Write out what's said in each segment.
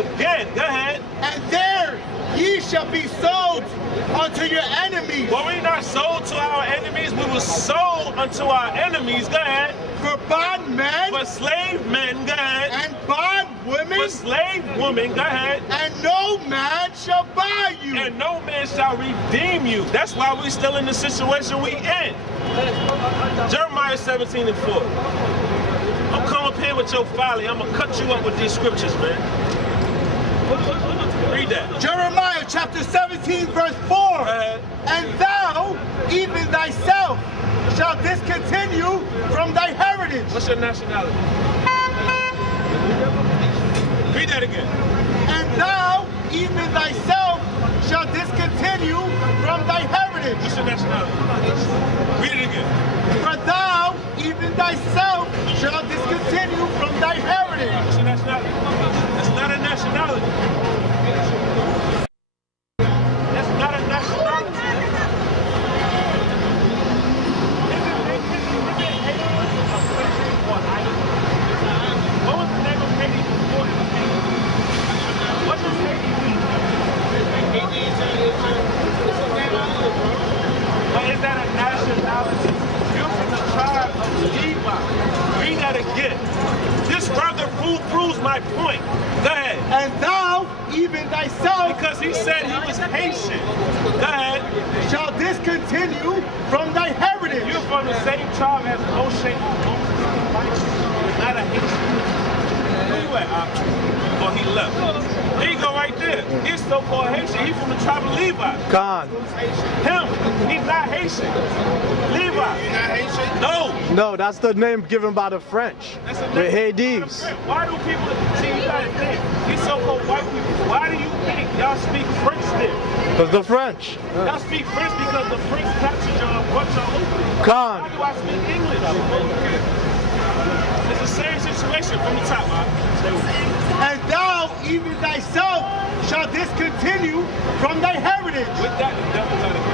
again. Go ahead. And there ye shall be sold unto your enemies. Were we not sold to our enemies? We were sold unto our enemies. Go ahead. For bondmen. For slave men. Go ahead. And bondwomen. For slave women. Go ahead. And no man shall buy you. And no man shall redeem you. That's why we're still in the situation we in. Jeremiah 17:4. I'm coming up here with your folly. I'm going to cut you up with these scriptures, man. Read that. Jeremiah chapter 17 verse 4. And thou, even thyself, shall discontinue from thy heritage. What's your nationality? Read that again. And thou, even thyself, shall discontinue from thy heritage. What's your nationality? Read it again. For thou, even thyself, shall discontinue from thy heritage. What's your nationality? That's not a nationality. That's not a nationality. What was the name of Haiti before it was Haiti? What does Haiti mean? But is that a nationality? You're from the tribe of Levi. Read that again. This further proves my point. Go ahead. And thou, even thyself, Because he said he was Haitian. Go ahead. shall discontinue from thy heritage. You're from the same tribe as Moshe. Not a Haitian. Where you at, or he left? There you go right there. He's so-called Haitian. He's from the tribe of Levi. Khan. Him, he's not Haitian. Levi. You're not Haitian? No. No, that's the name given by the French. That's a The name. Hades. Why do people, see, you gotta think, these so-called white people, why do you think y'all speak French there? Because the French. Y'all speak French because the French captured y'all and brought y'all over there. Why Khan. do I speak English? It's the same situation from the top, man. And thou, even thyself, shall discontinue from thy heritage. With that, the devil got it.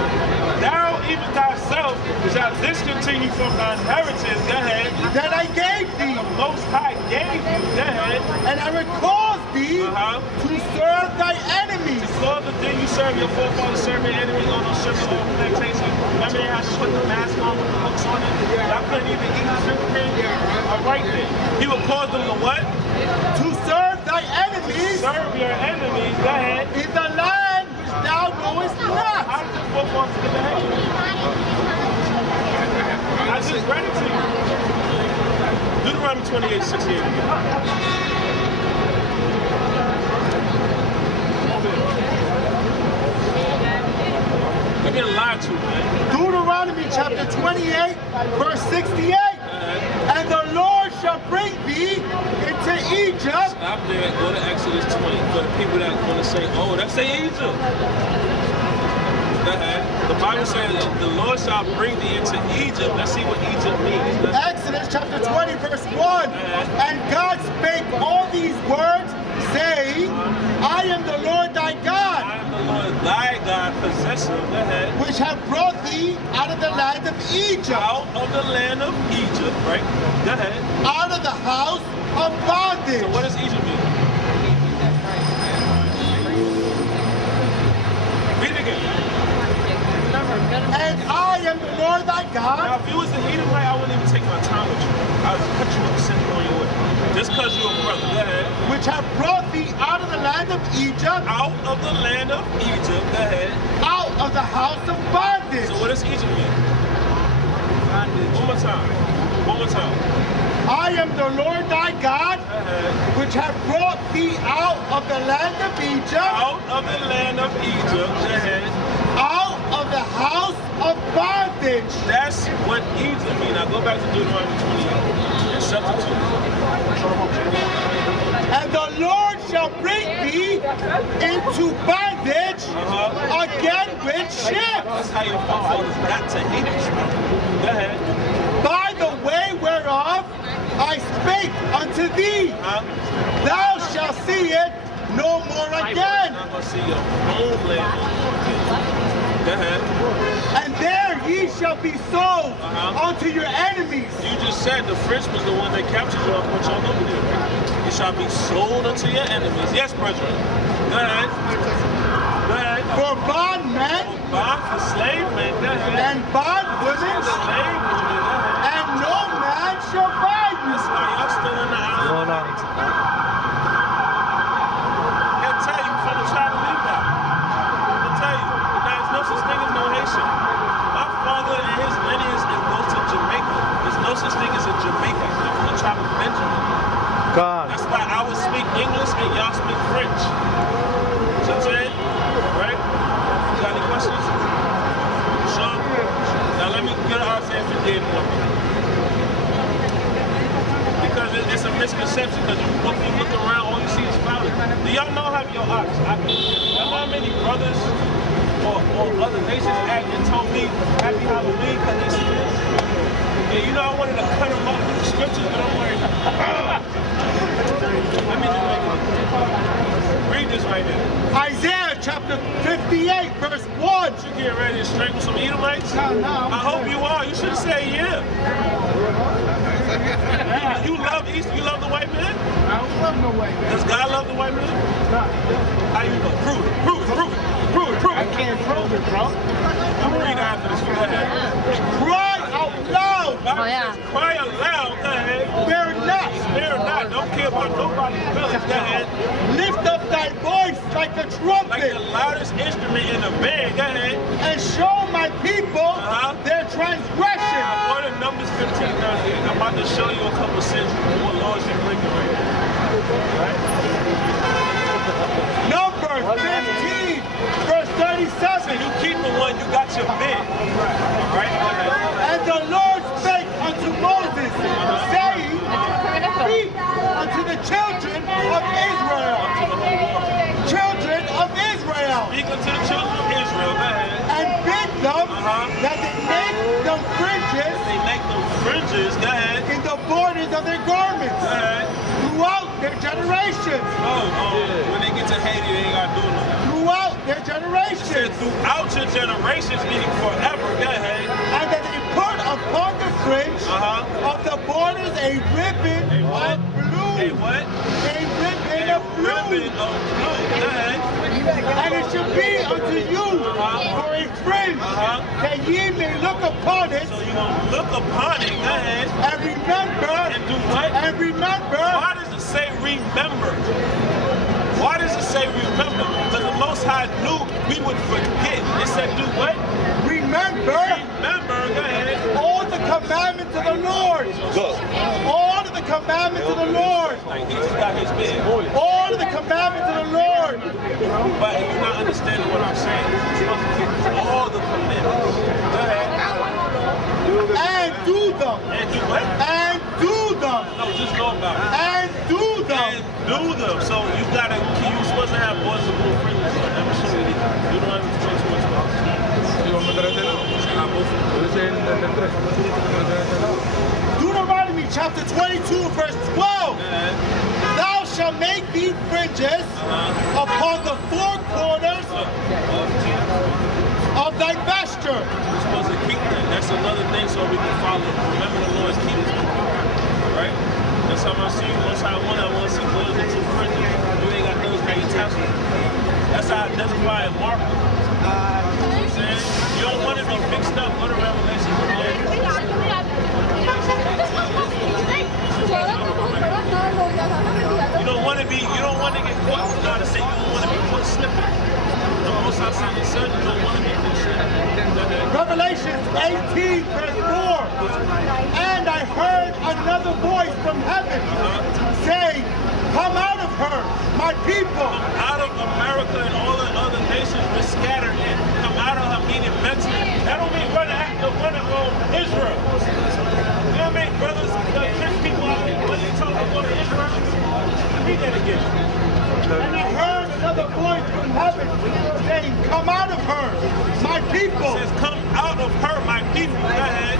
Thou, even thyself, shall discontinue from thy inheritance, go ahead. That I gave thee. The Most High gave you, go ahead. And I will cause thee to serve thy enemies. So the day you serve your forefathers, serve your enemies on those sugar plantations. Remember they had to put the mask on with the hooks on it? Y'all couldn't even eat the sugar cane? All right then. He would cause them to what? To serve thy enemies. Serve your enemies, go ahead. In the land which thou knowest not. How did the forefathers get the hate? I just read it to you. Deuteronomy 28:68 again. You're getting lied to, man. Deuteronomy chapter 28, verse 68. And the Lord shall bring thee into Egypt. Stop there and go to Exodus 20 for the people that want to say, oh, that's Egypt. Go ahead. The Bible says the Lord shall bring thee into Egypt. Let's see what Egypt means. Exodus chapter 20, verse 1. And God spake all these words, saying, I am the Lord thy God, I am the Lord thy God, possessor, go ahead, which have brought thee out of the land of Egypt, out of the land of Egypt, right? Go ahead. out of the house of bondage. So what does Egypt mean? Read it again. And I am the Lord thy Now, God, if it was the Edomite, I wouldn't even take my time with you. I would cut you up and send you on your way. Just because you're a brother. Go ahead. which have brought thee out of the land of Egypt, Out of the land of Egypt. Go ahead. out of the house of bondage. So what does Egypt mean? One more time. One more time. I am the Lord thy God, Go ahead. which have brought thee out of the land of Egypt, Out of the land of Egypt. Go ahead. out of the house of bondage. That's what Egypt means. Now go back to Deuteronomy 28 and substitute. And the Lord shall bring thee into bondage again with ships, That's how your forefathers got to hate it. Go ahead. by the way whereof I spake unto thee. Thou shalt see it no more again. You're not going to see your homeland. Go ahead. And there ye shall be sold unto your enemies. You just said the French was the one that captured y'all and put y'all over there. You shall be sold unto your enemies. Yes, brethren. Go ahead. Go ahead. For bondmen Bond for slave men. Go ahead. and bondwomen, Slave women. Go ahead. and no man shall buy you. That's why y'all still in the house. Hold on. I gotta tell you, from the tribe of Levi. I tell you, there's no such thing as no Haitian. My father and his lineage goes to Jamaica. There's no such thing as a Jamaican. They're from the tribe of Benjamin. God. That's why I would speak English and y'all speak French. So I'm saying, right? You got any questions? Sure. Now let me get an answer if you did one. Because it's a misconception. Because when you look around, all you see is flowers. Do y'all know how your ox? Y'all know how many brothers or other nations act and told me Happy Halloween because they see this? Yeah, you know I wanted to cut them up with the scriptures, but I'm like, let me just make it. Read this right here. Isaiah chapter 58, verse 1. You get ready to strangle some Edomites? No. I hope you are. You should have said yeah. You love East. You love the white man? I don't love no way, man. Does God love the white man? How you know? Prove it. I can't prove it, bro. I'm gonna read after this. Go ahead. Cry out loud. Bible Oh, yeah. says, cry aloud. Go ahead. Spare not. Spare not. Don't care about nobody's feelings. Go ahead. Lift up thy voice like a Like trumpet, the loudest instrument in the band. Go ahead. and show my people their transgression. Go to Numbers 15 down here. I'm about to show you a couple sins what laws you're breaking right now. Right? Numbers 15, verse 37. So you keep the one, you got your bid. Right? Go ahead. And the Lord spake unto Moses, saying, Speak unto the children of Israel. Children of Israel. Speak unto the children of Israel. Go ahead. And bid them that they make them fringes They make them fringes. Go ahead. in the borders of their garments Go ahead. throughout their generations. When they get to Haiti, they ain't got to do nothing. Throughout their Said generations. throughout your generations, meaning forever. Go ahead. And that they put upon the fringe of the borders a ribbon of blue. Hey, what? A ribbon of blue. Ribbon of blue. Go ahead. And it should be unto you for a fringe, that ye may look upon it So you're going to look upon it. Go ahead. and remember, And do what? and remember. Why does it say remember? Why does it say remember? Because the Most High knew we would forget. It said do what? Remember Remember. Go ahead. all the commandments of the Lord. All of the commandments of the Lord. Like he just got his bid. All of the commandments of the Lord. But you're not understanding what I'm saying. You're supposed to keep all the commandments. Go ahead. And do them. And do what? And do them. No, just know about it. And do And them. do them. So you gotta, you're supposed to have boys and blue fringes on. Let me show you. You don't have to talk too much about it. Deuteronomy chapter 22, verse 12. Thou shalt make thee fringes upon the four corners of thy vesture. We're supposed to keep that. That's another thing so we can follow. Remember the Lord's keeping us. Right? That's how I see you. Once I want to see boys and two fringes. You ain't got those hanging tassels. That's how I identify a marker. You know what I'm saying? You don't want to be mixed up. Go to Revelation. You don't want to be, you don't want to get caught. God is saying you don't want to be caught slipping. The Most High said, you don't want to be caught slipping. Revelation 18, verse 4. And I heard another voice from heaven saying, Come out of her, my people. Out of America and all the other nations we're scattered in. Come out of her, meaning mentally. That don't mean run Israel. You know what I mean, brothers? The Christian people out here, when they talk about going to Israel, read that again. And I heard another voice from heaven saying, Come out of her, my people, It says, come out of her, my people. Go ahead.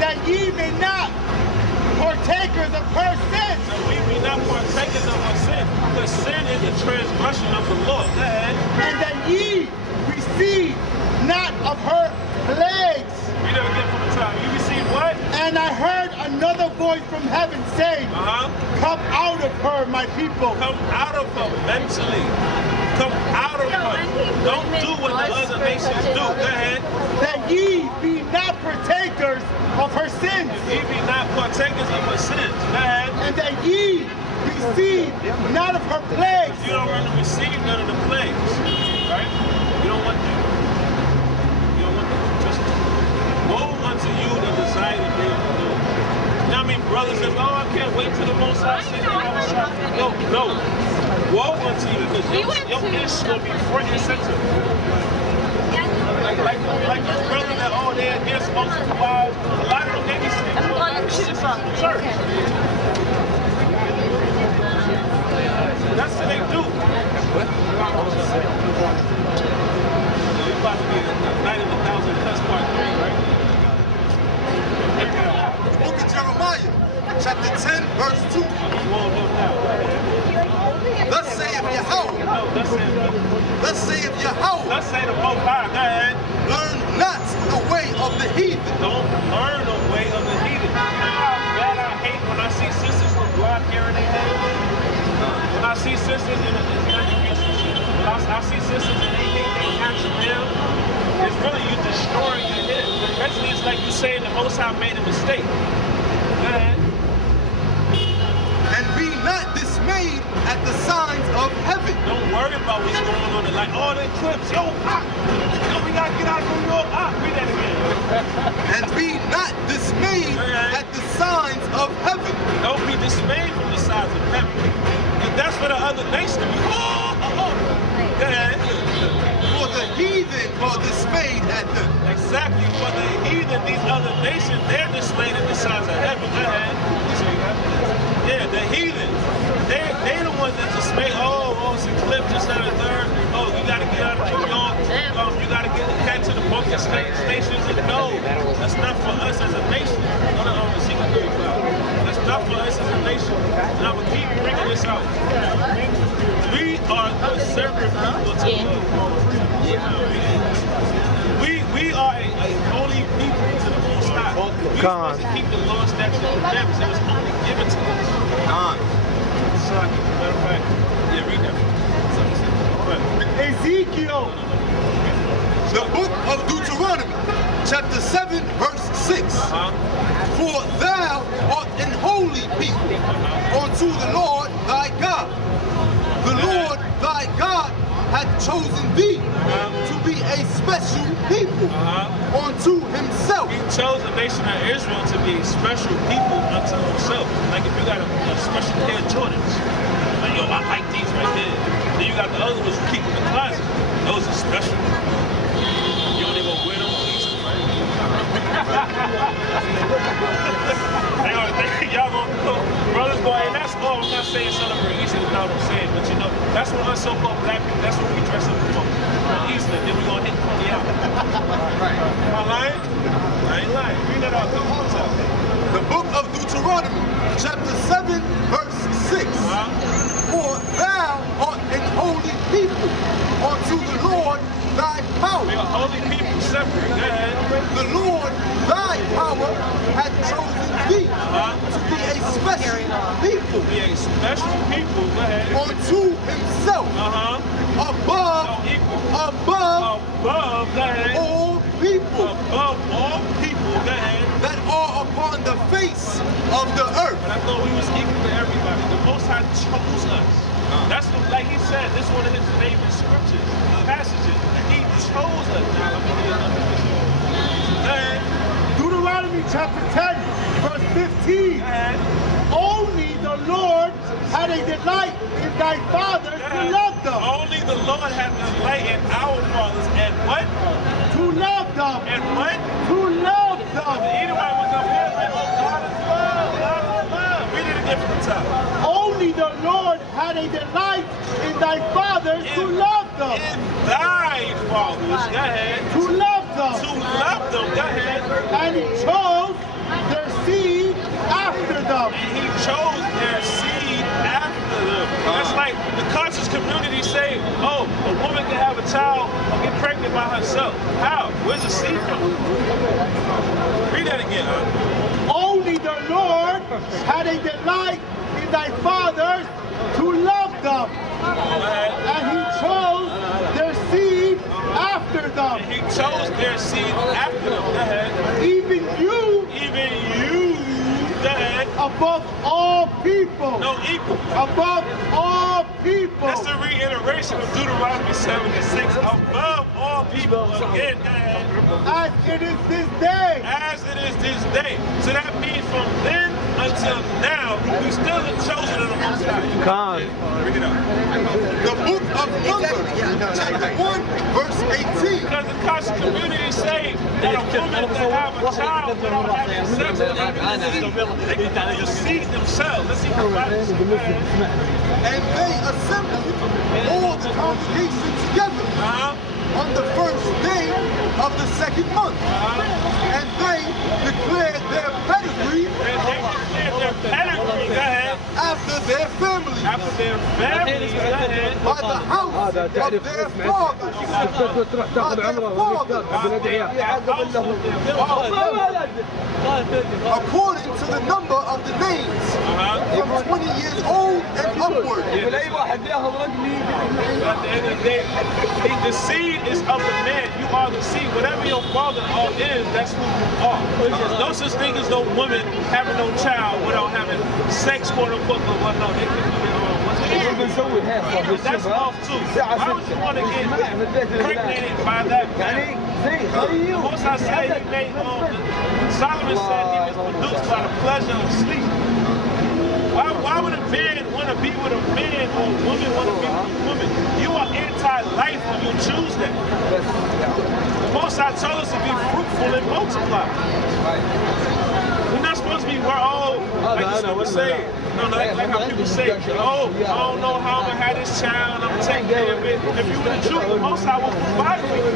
that ye may not partakers of her sins. So we be not partakers of her sin. Because sin is a transgression of the law. Go ahead. And that ye receive not of her plagues. Read that again from the top. You receive what? And I heard another voice from heaven saying, Come out of her, my people. Come out of her mentally. Come out of her. Don't do what the other nations do. Go ahead. That ye be not partakers of her sins. Ye be not partakers of her sins. Go ahead. And that ye receive none of her plagues. You don't want to receive none of the plagues. Right? You don't want that. You don't want that. Just woe unto you that desire to be able to do it. You know what I mean? Brothers say, oh, I can't wait till the Most High sends me. No. Woe unto you because your issue will be front and center. Like this brother that, oh, they're supposed to be wives. A lot of them, they be sitting in church. That's what they do. We're about to be the Night of the Thousand Cuts Part 3, right? The book of Jeremiah, chapter 10, verse 2. Thus saith Yahweh. No, Thus saith Yahweh. let's say the Most High. Go ahead. Learn not the way of the heathen. Don't learn the way of the heathen. You know how bad I hate when I see sisters with blonde hair in their head? When I see sisters in I see sisters and they think they natural hair, it's really you destroying your hair. Basically, it's like you saying the Most High made a mistake. Go ahead. And be not dismayed at the signs of heaven. Don't worry about what's going on. Like all the clips. Yo, we gotta get out of New York. Read that again. And be not dismayed at the signs of heaven. Don't be dismayed from the sides of heaven. And that's for the other nation to be. Go ahead. For the heathen are dismayed at them. Exactly. For the heathen, these other nations, they're dismayed at the sides of heaven. Go ahead. Yeah, the heathen. They the ones that dismay. Oh, it's a clip, just not a third. Oh, you gotta get out of New York. You gotta head to the booking stations. And no, that's not for us as a nation. That's not for us as a nation. And I will keep bringing this out. We are the separate people to we are a holy people to the Most High. We're supposed to keep the law, statutes, and commandments. It was only given to us. Matter of fact, yeah, read that. Ezekiel, The book of Deuteronomy, chapter 7, verse 6. For thou art an holy people unto the Lord thy God. The Lord thy God hath chosen thee to be a special people unto himself. He chose the nation of Israel to be a special people unto himself. Like if you got a special pair of Jordans, like yo, I like these right there. Then you got the other ones you keep in the closet. Those are special. You only gonna wear them on Easter, right? Y'all gonna go, brothers go, and that's all. I'm not saying celebrate Easter, that's not what I'm saying, but you know, that's what us so-called black people, that's what we dress up for. On Easter, then we gonna hit Coney out. Am I lying? I ain't lying. Read that out, come on. The book of Deuteronomy, chapter 7, verse 6. For thou art an holy people unto the Lord thy power. We are holy people, separate. Go ahead. The Lord thy power hath chosen thee to be a special people. Be a special people. Go ahead. Unto himself. Above Go ahead. all people. Above all people. Go ahead. That are upon the face of the earth. But I thought we was equal to everybody. The Most High chose us. That's what, like he said, this is one of his favorite scriptures, passages. He chose us. Now, let me get another picture. Deuteronomy chapter 10, verse 15. Only the Lord had a delight in thy fathers to love them. Only the Lord had delight in our fathers and what? To love them. And what? To love them. Anybody was up here like, oh, God is love, God is love. Read it again from the top. Only the Lord had a delight in thy fathers to love them. In thy fathers, go ahead. To love them. To love them, go ahead. And he chose their seed after them. And he chose their seed after them. That's like the conscious community say, oh, a woman can have a child or get pregnant by herself. How? Where's the seed from? Read that again, Only the Lord had a delight in in thy fathers to love them. And he chose their seed after them. He chose their seed after them. Go ahead. Even you Go ahead. above all people. No equal. Above all people. That's the reiteration of Deuteronomy 7:6. Above all people. Again, go ahead. As it is this day. As it is this day. So that means from then until now, we still the chosen of the Most High. Khan. Bring it up. The book of Numbers, chapter 1, verse 18. Because the conscious community say that a woman that have a child without having sex with they can deceive themselves. Let's see how the Bible says. And they assembled all the congregation together on the first day of the second month. And they declared their pedigree And they declared their pedigree, go ahead, after their families, after their families, go ahead. by the house of their fathers. By their fathers, according to the number of the names, from 20 years old and upward. At the end of the day, the seed is of the man. You are the seed. Whatever your father-in-law is, that's who you are. There's no such thing as no woman having no child without having sex, quote unquote. Well, no, they can do it. That's off too. Why would you want to get impregnated by that man? Most I say he made Solomon said he was produced by the pleasure of sleep. Why would a man want to be with a man or a woman want to be with a woman? You are anti-life when you choose that. Most I told us to be fruitful and multiply. We're not supposed to be like this people say. No, like how people say, oh, I don't know how I'm gonna have this child, I'm gonna take care of it. If you would choose the Most High will provide for you.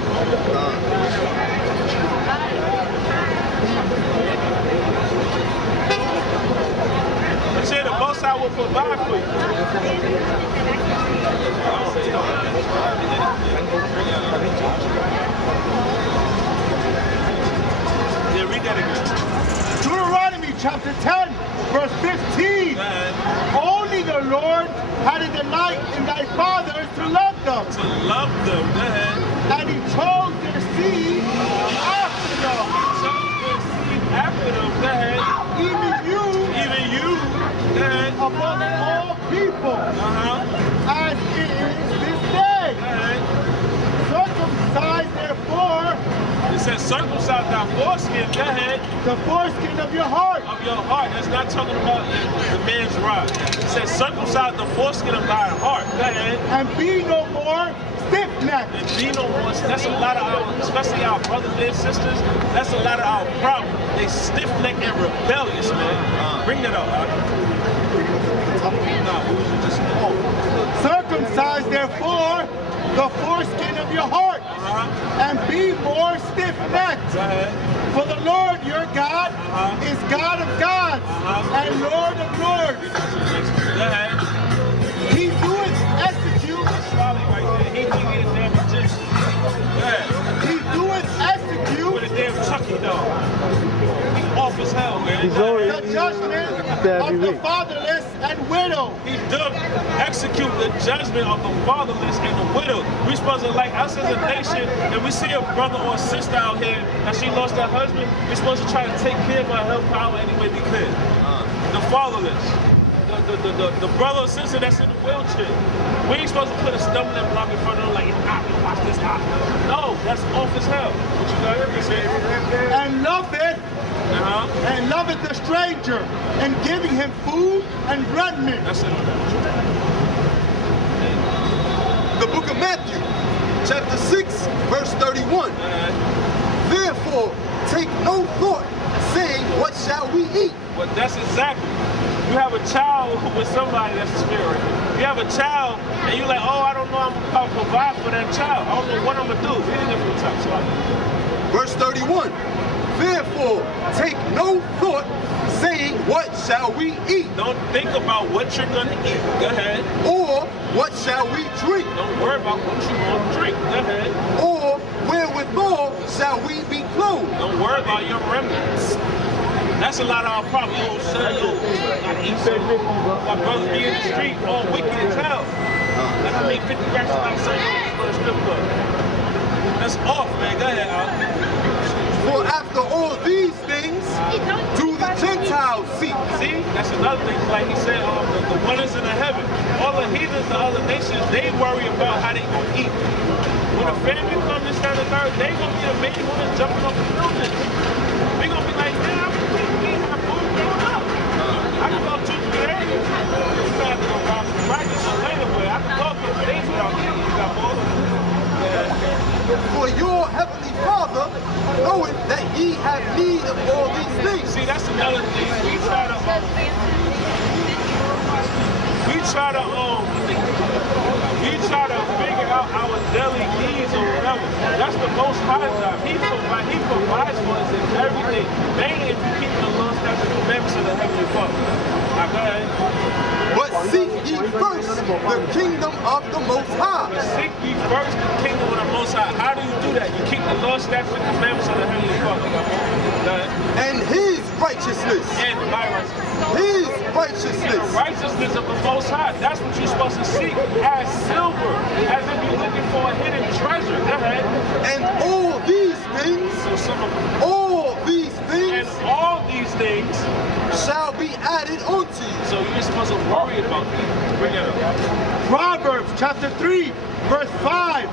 I said the Most High will provide for you. Yeah, read that again. Deuteronomy chapter 10, verse 15. Only the Lord had a delight in thy fathers to love them. To love them, go ahead. And he chose their seed after them. After them, go ahead. Even you Go ahead. above all people. As it is this day. Go ahead. Circumcise therefore It says circumcise thy foreskin, go ahead. the foreskin of your heart. Of your heart. That's not talking about the man's rod. It says circumcise the foreskin of thy heart. Go ahead. And be no more stiff-necked. And be no more. That's a lot of our, especially our brothers and sisters, that's a lot of our problem. They stiff-necked and rebellious, man. Bring that up. Circumcise therefore the foreskin of your heart, and be more stiff-necked. For the Lord your God is God of gods and Lord of lords. Go ahead. He doeth execute. He doeth execute With a damn Chucky dog. He's off as hell, man. He's always the judgment of the fatherless and widow. He does execute the judgment of the fatherless and the widow. We're supposed to, like us as a nation, and we see a brother or a sister out here that she lost her husband, we're supposed to try to take care of her, help her out any way we can. The fatherless. The brother or sister that's in a wheelchair. We ain't supposed to put a stumbling block in front of them like, watch this, No, that's off as hell. What you got to say? And loveth and loveth the stranger, and giving him food and raiment. That's it. The book of Matthew, chapter 6, verse 31. Therefore, take no thought, saying, what shall we eat? But that's exactly. You have a child with somebody that's a spirit. You have a child, and you're like, oh, I don't know I'm going to provide for that child. I don't know what I'm going to do. Read it from the top. Verse 31. Therefore, take no thought, saying, what shall we eat? Don't think about what you're going to eat. Go ahead. Or, what shall we drink? Don't worry about what you're going to drink. Go ahead. Or, wherewithal shall we be clothed? Don't worry about your remnants. That's a lot of our problem. Yo, son, yo, I eat so my brothers be in the street all wicked as hell. Like I made 50 racks about something for the strip club. That's off, man. Go ahead, Al. For after all these things, do the Gentiles seek. See, that's another thing. Like he said, the wonders in the heaven. All the heathens, the other nations, they worry about how they gonna eat. When a family comes this kind of third, they gonna be the main ones jumping off the buildings. We gonna be like, man, we have food growing up. I can go 2-3 days. You got to go rob some practice or later, but I can go 2 days without eating. You got more than For your heavenly Father knoweth that ye have need of all these things. See, that's another thing. We try to figure out our daily needs or whatever. That's the most high job. He provides for us in everything. Mainly if you keep the law, statutes, and commandments of the heavenly Father. Now go ahead. But seek ye first the kingdom of the Most High. But seek ye first the kingdom of the Most High. How do you do that? You keep the law, statutes, and commandments of the heavenly Father. And his righteousness. And my righteousness. His The righteousness. righteousness of the Most High. That's what you're supposed to seek as silver, as if you're looking for a hidden treasure. Go ahead. And all these things, So some of all these and things all these things, shall be added unto you. so you're supposed to worry about them. Bring it up. Proverbs chapter 3, verse 5.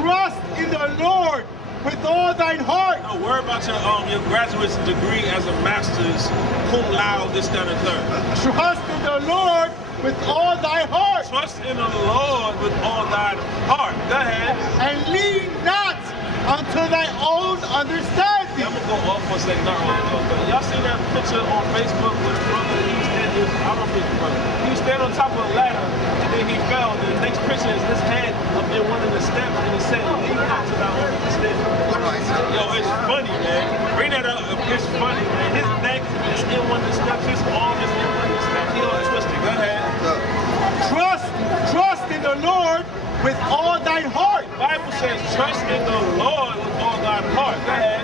Trust in the Lord with all thine heart. Don't worry about your graduate's degree as a master's, cum laude, this, that, and third. Trust in the Lord with all thy heart. Trust in the Lord with all thine heart. Go ahead. And lean not unto thy own understanding. I'm gonna go off for a second, not really though, but y'all seen that picture on Facebook with the brother, he was standing, I don't think the brother, he was standing on top of a ladder, and then he fell, and the next picture is his head up in one of the steps, and it said, lean not to thy own understanding. Yo, it's funny, man. Bring that up, it's funny, man. His neck is in one of the steps, his arm is in one of the steps, he all twisted, go ahead. Trust in the Lord with all thine heart. The Bible says, trust in the Lord with all thy heart, go ahead.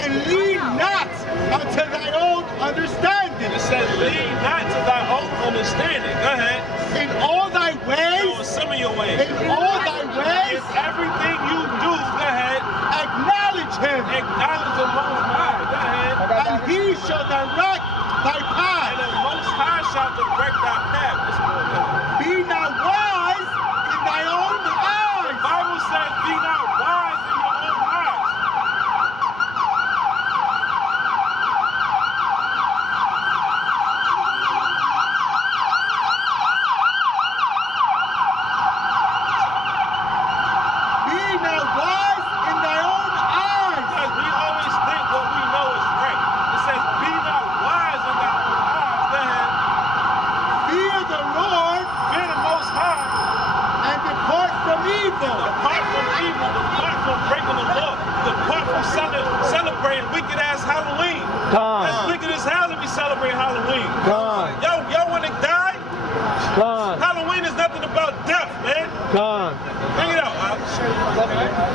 And lean not unto thy own understanding. It says, lean not to thy own understanding. Go ahead. In all thy Yo, ways, some of your ways. in all thy ways, In everything you do, go ahead. acknowledge him, Acknowledge the Most High. Go ahead. and he shall direct thy And path. the Most High shall direct thy path. Let's go. Be not wise in thy own The eyes. Bible says, be not wise in your own eyes. Be not wise in thy own eyes. Because we always think what we know is right. It says, be not wise in thy own eyes. Go ahead. Fear the Lord Fear the Most High. and depart from evil. Depart from evil. Depart from breaking the law. Depart from celebrating wicked ass Halloween. That's Gone. wicked as hell to be celebrating Halloween. Gone. Y'all want to die? Gone. Halloween is nothing about death, man. Gone. Bring it out, Al.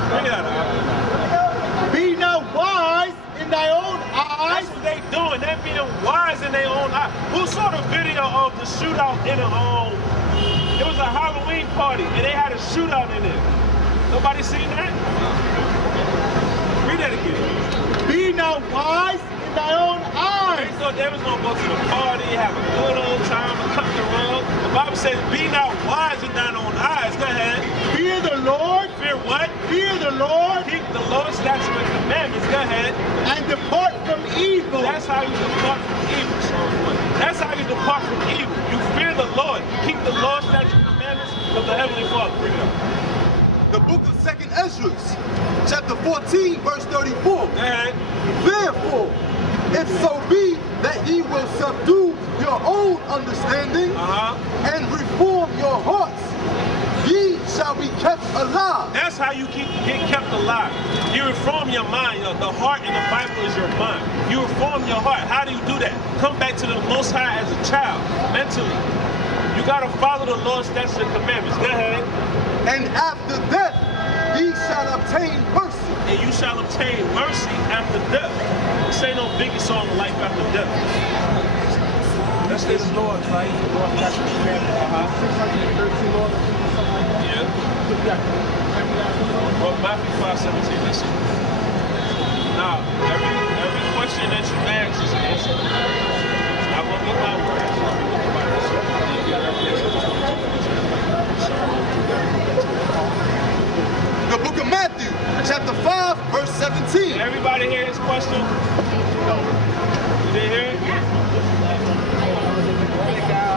Bring it out, Al. Be not wise in thy own eyes. That's what they doing. They being wise in their own eyes. Who saw the video of the shootout in a it was a Halloween party and they had a shootout in it. Nobody seen that? Read that again. Be not wise in thy own They eyes. thought they was gonna go to the party, have a good old time, and cut the rug. The Bible says, "Be not wise in thine own eyes." Go ahead. Fear the Lord. Fear what? Fear the Lord Keep the Lord's statutes and commandments. Go ahead. and depart from evil. That's how you depart from evil. That's how you depart from evil. You fear the Lord. Keep the Lord's statutes and commandments of the Heavenly Father. Bring it up. The book of 2nd Ezra, chapter 14, verse 34. Go ahead. Therefore, if so be that ye will subdue your own understanding and reform your hearts, ye shall be kept alive. That's how you get kept alive. You reform your mind. The heart in the Bible is your mind. You reform your heart. How do you do that? Come back to the Most High as a child, mentally. You got to follow the Lord's statutes and commandments. Go ahead. And after death, ye shall obtain mercy. And you shall obtain mercy after death. This ain't no Biggie song, Life After Death. That's the Lord, right? The Lord got the commandment. 613 laws. Yeah. Well, Matthew 5:17, that's it. Now, every question that you ask is answered. It's not going to be my word. It's going to be what the Bible says. You get Revelation 22. The book of Matthew, chapter 5, verse 17. Everybody hear his question? Did they hear it?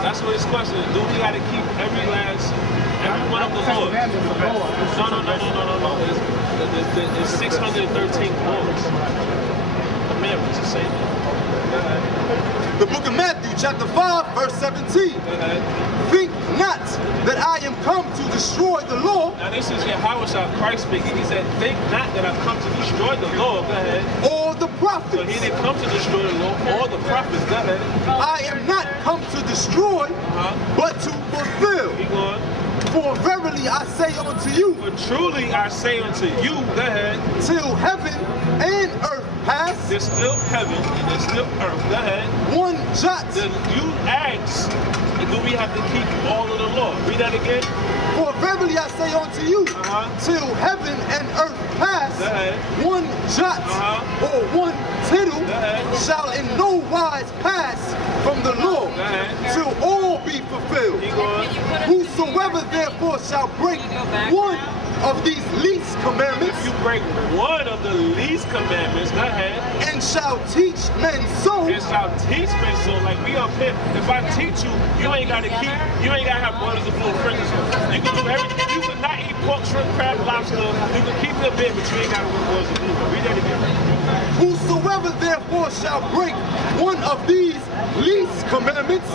That's what his question is. Do we got to keep every one of the laws? No. It's 613 laws. Commandments, the same. The book of Matthew, chapter 5, verse 17. Think not that I am come to destroy the law. Now this is Yahushua Christ speaking. He said, think not that I've come to destroy the law. Go ahead. Or the prophets. So he didn't come to destroy the law or the prophets. Go ahead. I am not come to destroy, but to fulfill. Keep going. For verily I say unto you, For truly I say unto you, go ahead. till heaven and earth pass, There's still heaven and there's still earth. Go ahead. one jot. Then you ask, do we have to keep all of the law? Read that again. For verily I say unto you, till heaven and earth pass, Go ahead. one jot or one tittle ahead. shall in no wise pass from the law, ahead. till all be fulfilled. Keep going. Whosoever therefore shall break one of these least commandments, If you break one of the least commandments, go ahead. and shall teach men so, And shall teach men so. Like we up here, if I teach you, you ain't gotta have brothers and blue fingers. You can do everything. You can not eat pork, shrimp, crab, lobster. You can keep your bed, but you ain't gotta wear brothers and blue. Read that again. whosoever therefore shall break one of these least commandments,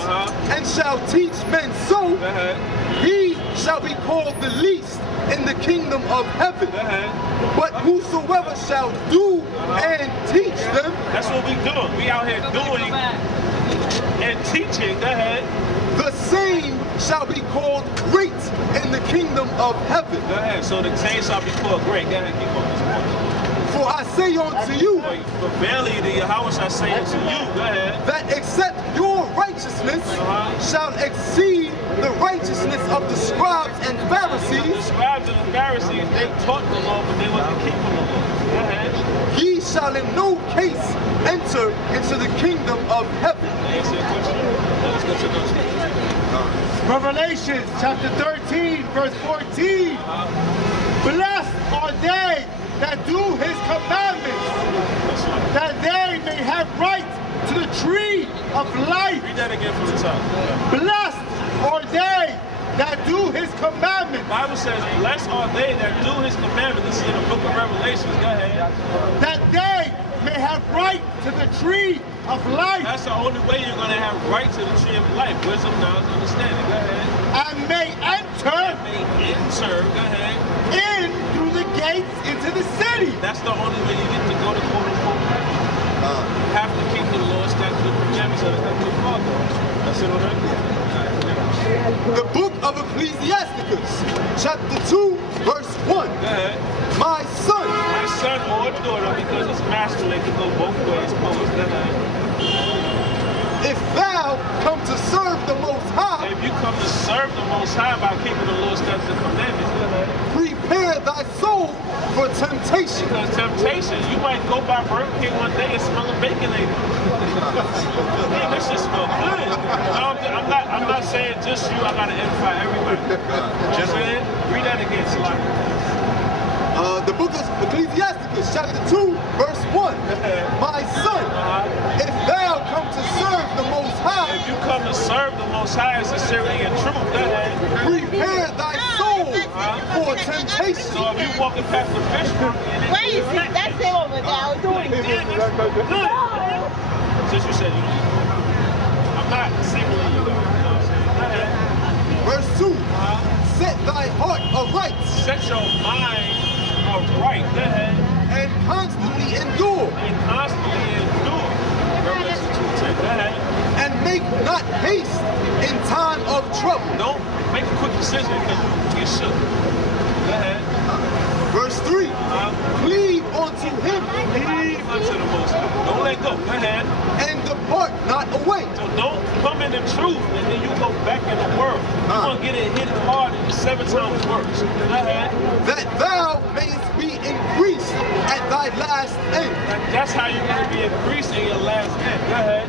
and shall teach men so, Go ahead. he shall be called the least in the kingdom of heaven. Go ahead. But whosoever shall do and teach them, That's what we doing. We out here doing and teaching. Go ahead. the same shall be called great in the kingdom of heaven. Go ahead. So the same shall be called great. Go ahead. Keep on this point. For I say unto you, For verily the Yahushua say unto you. Go ahead. that except your righteousness shall exceed the righteousness of the scribes and The Pharisees, scribes and the Pharisees, they taught the law, but they wasn't keeping the law. Go ahead. ye shall in no case enter into the kingdom of heaven. Answer your question. Let's go to the next one. Revelation chapter 13, verse 14. Blessed are they that do his commandments, that they may have right to the tree of life. Read that again from the top. Blessed are they that do his commandments, The Bible says, blessed are they that do his commandments. This is in the book of Revelations. Go ahead. that they may have right to the tree of life, That's the only way you're going to have right to the tree of life. Wisdom, knowledge, understanding. Go ahead. and may enter May enter. Go ahead. in through the gates into the city. That's the only way you get to go to quote unquote. You have to keep the law, statutes, and commandments of the Heavenly Father. That's it on that? The book of Ecclesiasticus, chapter 2, verse 1. Go ahead. My son, My son or daughter, because it's masculine, can go both ways. Pose. Go ahead. if thou come to serve the Most High, If you come to serve the Most High by keeping the law, statutes, and commandments, go ahead. prepare thy soul for temptation. Because temptation, you might go by Burger King one day and smell a baconator. Man, this shit smell good. I'm not saying just you. I gotta edify everybody. You know what I'm saying? Read that again, Salaki. The book of Ecclesiasticus, chapter 2, verse 1. My son, if thou come to serve the Most High, If you come to serve the Most High in sincerity and truth, go ahead. prepare thy soul for temptation. So if you walking past the fish market and Where you see that's him over there? I was doing it. good. Since you said you, I'm not singling you. You know what I'm saying? Go ahead. Verse 2. Set thy heart aright Set your mind aright. Go ahead. and constantly endure, And constantly endure. Revelation 2:10. Go ahead. and make not haste in time of trouble. Don't make a quick decision because you get shook. Go ahead. Verse 3. Cleave unto him Cleave unto the Most High. Don't let go. Go ahead. and depart not away. So don't come in the truth and then you go back in the world. You're going to get it hit hard and 7 times worse. Go ahead. That thou mayest be increased at thy last end. That's how you're going to be increased in your last end. Go ahead.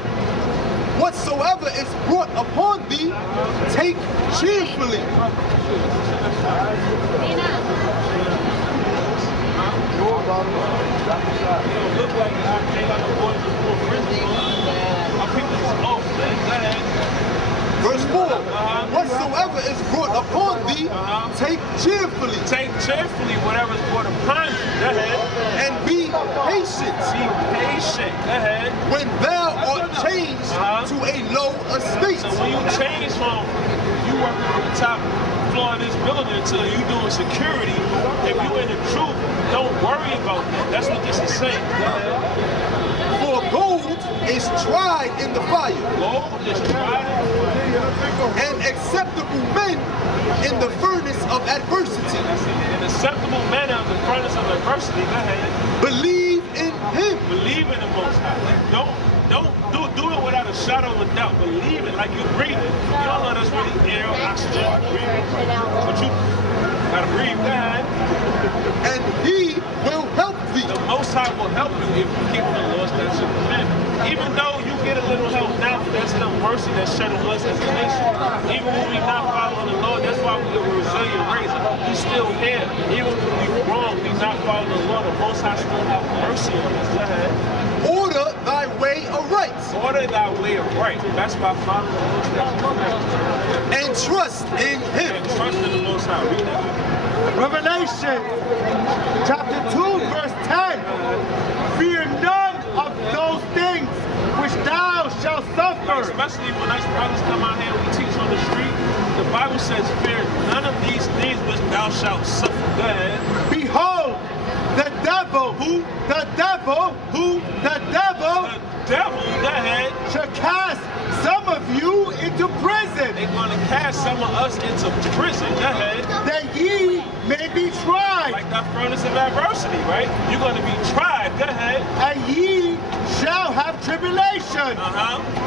Whatsoever is brought upon thee, take cheerfully. It look like I came out the boys before prison. I picked this off, man. Go ahead. Verse 4, whatsoever is brought upon thee, take cheerfully. Take cheerfully whatever's brought upon you. Go ahead. And be patient. Be patient. Go ahead. When thou art changed to a low estate. So when you change from you working on the top floor of this building until you doing security, if you in the truth, don't worry about that. That's what this is saying. Go ahead. For gold is tried in the fire, Gold is tried and acceptable men in the furnace of adversity. an acceptable manner of the furnace of adversity. Go ahead. Believe in him. Believe in the Most High. Don't do it without a shadow of a doubt. Believe it like you're breathing. You don't let us really air, oxygen, breathe. But you gotta breathe. Go ahead. And he will help thee. The Most High will help you if you keep the Lord's statutes and commandments. Even though you get a little help now, that's the mercy that's shed on us as a nation. Even when we not following the Lord, that's why we're a resilient race. He's still here. Even when we wrong, we not following the Lord, the Most High still have mercy on us. Go ahead. Order thy way aright, Order thy way of right. That's by following the Lord's statutes and commandments. and trust in him. And trust in the Most High. Read that. Revelation chapter 2 verse 10. Fear none of those things which thou shalt suffer. Especially when us brothers come out here and we teach on the street, the Bible says, fear none of these things which thou shalt suffer. Go ahead. Behold, the devil, the devil, Go ahead. shall cast some of you into prison, They're going to cast some of us into prison. Go ahead. that ye may be tried, Like that furnace of adversity, right? You're going to be tried. Go ahead. and ye shall have tribulation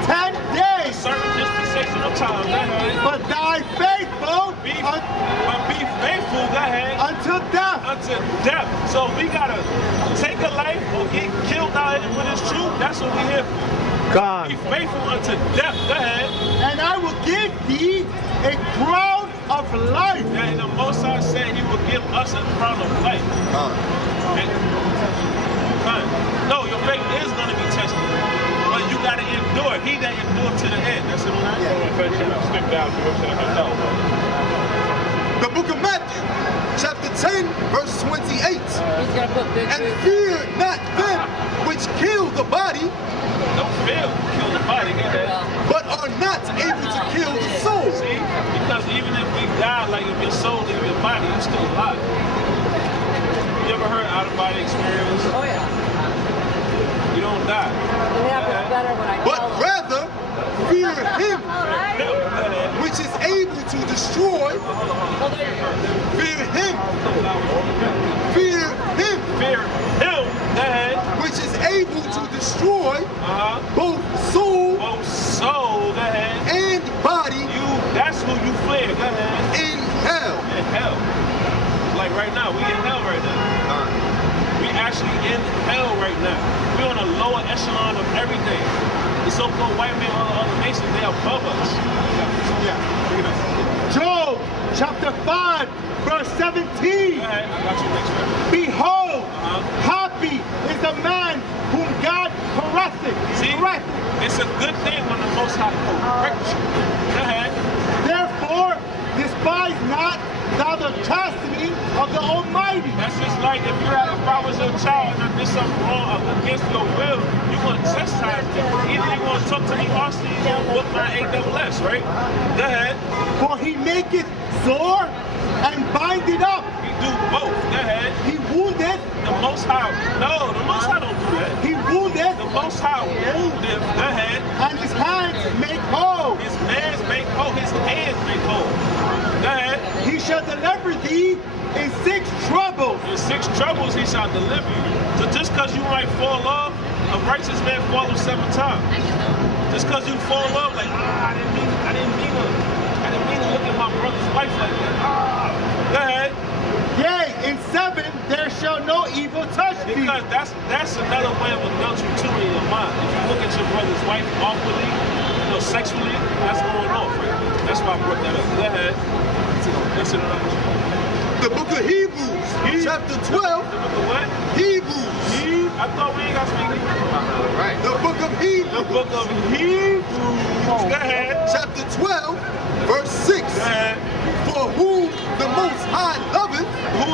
10 days. Certain dispensation of time. Go ahead. But thy faithful Be faithful. Go ahead. until death. Unto death. So we got to take a life or get killed out here for this truth. That's what we here for. God. Be faithful unto death. Go ahead. And I will give thee a crown of life. And the Most High said he will give us a crown of life. And, no, your faith is going to be tested. But you got to endure. He that endured to the end. That's it. Stick down. The book of Matthew, chapter 10, verse 28. And fear not them which kill the body, Don't fail to kill the body. Go ahead. but are not able to kill the soul. See? Because even if we die, like if your soul leave your body, you're still alive. You ever heard out-of-body experience? Oh yeah. You don't die. It happens better when I But tell them. rather fear him Go ahead. which is able to destroy. Well, there you go. Fear him. Fear him Fear him. Go ahead. which is able to destroy both Oh, soul soul. Go ahead. and body That's who you fear. Go ahead. in hell. In hell. Like right now, we in hell right now. We actually in hell right now. We're on a lower echelon of everything. The so-called white man, all the other nations, they're above us. Job chapter 5 verse 17. Go ahead. I got you next man. Behold, happy is the man whom God correcteth. See, it's a good thing when the Most High corrects you. Go ahead. Therefore, despise not thou the chastening of the Almighty. That's just like if I was your child and I did something wrong against your will, you're going to chastise me. Either you're going to talk to me harshly, you're going to whoop my AWS, right? Go ahead. For he maketh sore and bindeth up. You do both. Go ahead. He woundeth, The Most High, no, the Most High don't do that. he woundeth, The Most High wounded. Go ahead. and his hands make whole. His hands make whole. His hands make whole. Go ahead. He shall deliver thee in 6 troubles. In 6 troubles he shall deliver you. So just because you might fall off, a righteous man falleth 7 times. Just because you fall off, like, I didn't mean to look at my brother's wife like that. Go ahead. Yea, in 7 there shall no evil touch thee. Because that's another way of adultery too in your mind. If you look at your brother's wife awkwardly, sexually, that's going on, right? That's why I brought that up. Go ahead. Listen to that. The book of Hebrews, chapter 12. The book of what? Hebrews. I thought we ain't got to speak Hebrew. Right. The book of Hebrews. The book of Hebrews. Go ahead. Chapter 12, verse 6. Go ahead. For whom the Most High loveth, Who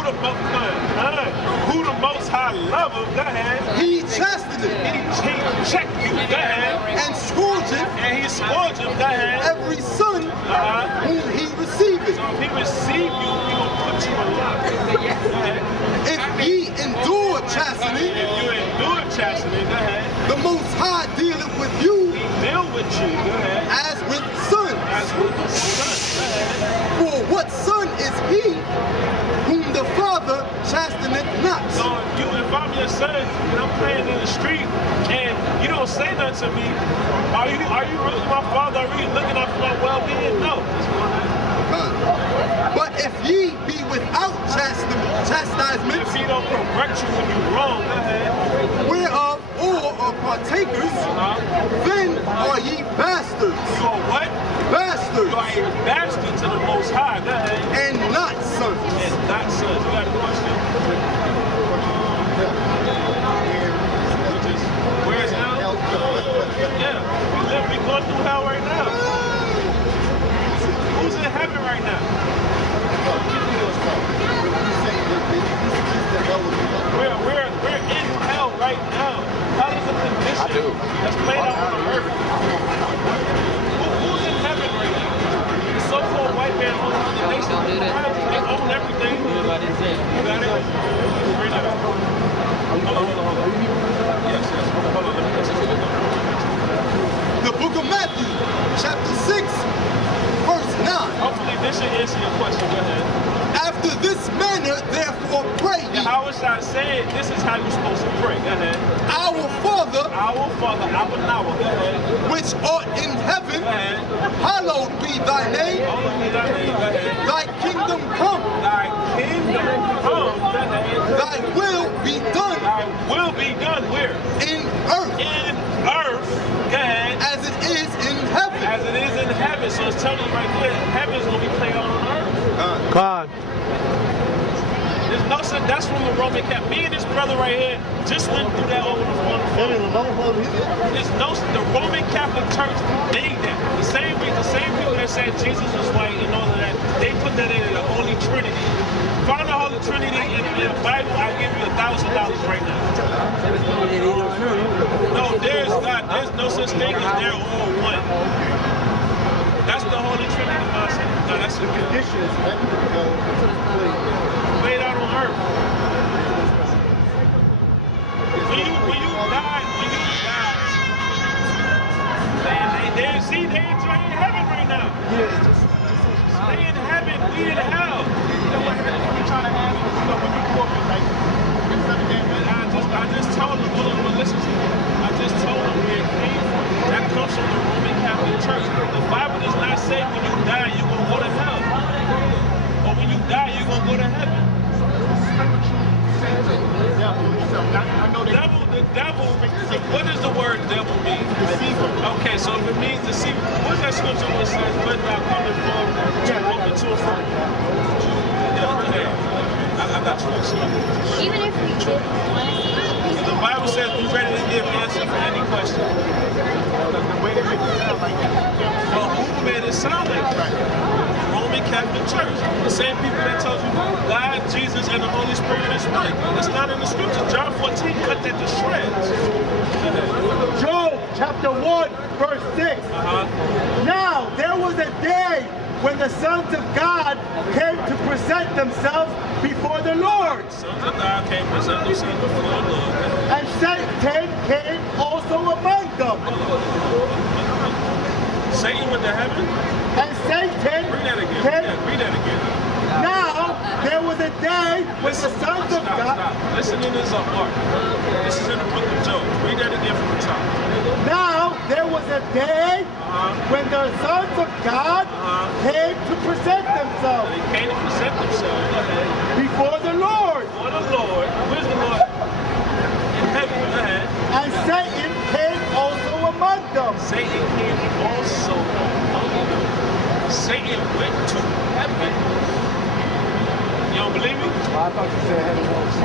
the Most High loveth, go ahead. he chasteneth, He check you, go ahead. and scourgeth And he scourged him, go ahead. every son whom he receiveth. So if he receive you, he gonna put you in line. Go ahead. If ye endure chastening, If you endure chastening, go ahead. the Most High dealeth with you He deal with you, go ahead. as with sons. As with the son, go ahead. For what son is he whom the Father chasteneth not? So if I'm your son and I'm playing in the street and you don't say nothing to me, are you really my father? Are you looking out for my well-being? No. But if ye be without chastisement, If he don't correct you when you're wrong, go ahead. whereof all are partakers, then are ye bastards. You are what? Bastards, You are a bastard to the Most High, go ahead. and not sons. And not sons. You got a question? Which is, where is hell? Yeah, we going through hell right now. Who's in heaven right now? We're in hell right now. Hell is a condition that's played out on the earth. Who's in heaven right now? The so-called white man owns the nation. They own everything. You got it? Bring that up. Hold on. Yes. Hold on. Let me get you. The book of Matthew, chapter 6, verse 9. Hopefully this should answer your question. Go ahead. After this manner, therefore, pray ye. How was I saying? This is how you're supposed to pray. Go ahead. Our Father, Our Father, Imanualah. Go ahead. which art in heaven, Go ahead. hallowed be thy name. Hallowed be thy name. Go ahead. Thy kingdom come, Thy kingdom come. Go ahead. thy will be done Thy will be done where? in earth In earth. Go ahead. as it is in heaven. As it is in heaven. So it's telling you right there, heaven's going to be played out on earth. God. There's no sense. That's from the Roman Catholic. Me and this brother right here just went through that over the phone. There's no. The Roman Catholic Church made that. The same people that said Jesus was white and all of that. They put that in the Holy Trinity. Find the Holy Trinity in the Bible. I'll give you $1,000 right now. No, there's not. There's no such thing as they're all one. That's the Holy Trinity concept. No, that's the condition. Laid out on earth. When you die, they enjoy in heaven right now. They in heaven, we in hell. I just told them, listen to me. I just told them where it came from. That comes from the Roman Catholic Church. The Bible does not say when you die, you're going to go to hell. Or when you die, you're going to go to heaven. The devil, what does the word devil mean? Deceiver. Okay, so if it means deceiver, what's that scripture that says, but thou coming from to and from? I got you. Even if we did The Bible says we're ready to give answer for any question. Well, who made it sound like that? Roman Catholic Church. The same people that told you God, Jesus, and the Holy Spirit is one. It's not in the scripture. John 14 cut that to shreds. Job chapter 1, verse 6. Now there was a day when the sons of God came to present themselves before the Lord. Sons of God came present themselves before the Lord. And Satan came also among them. Satan went to heaven? And Satan Read that again. came, Read that again. day when the sons of God. Stop. Listen to this up, Mark. This is in the book of Job. Read that again from the top. Now there was a day when the sons of God came to present themselves They came to present themselves. Go ahead. before the Lord, For the Lord. Where's the Lord? In heaven. Go ahead. and Satan came also among them. Satan came also among them. Satan went to heaven. You don't believe me? I thought you said heaven was.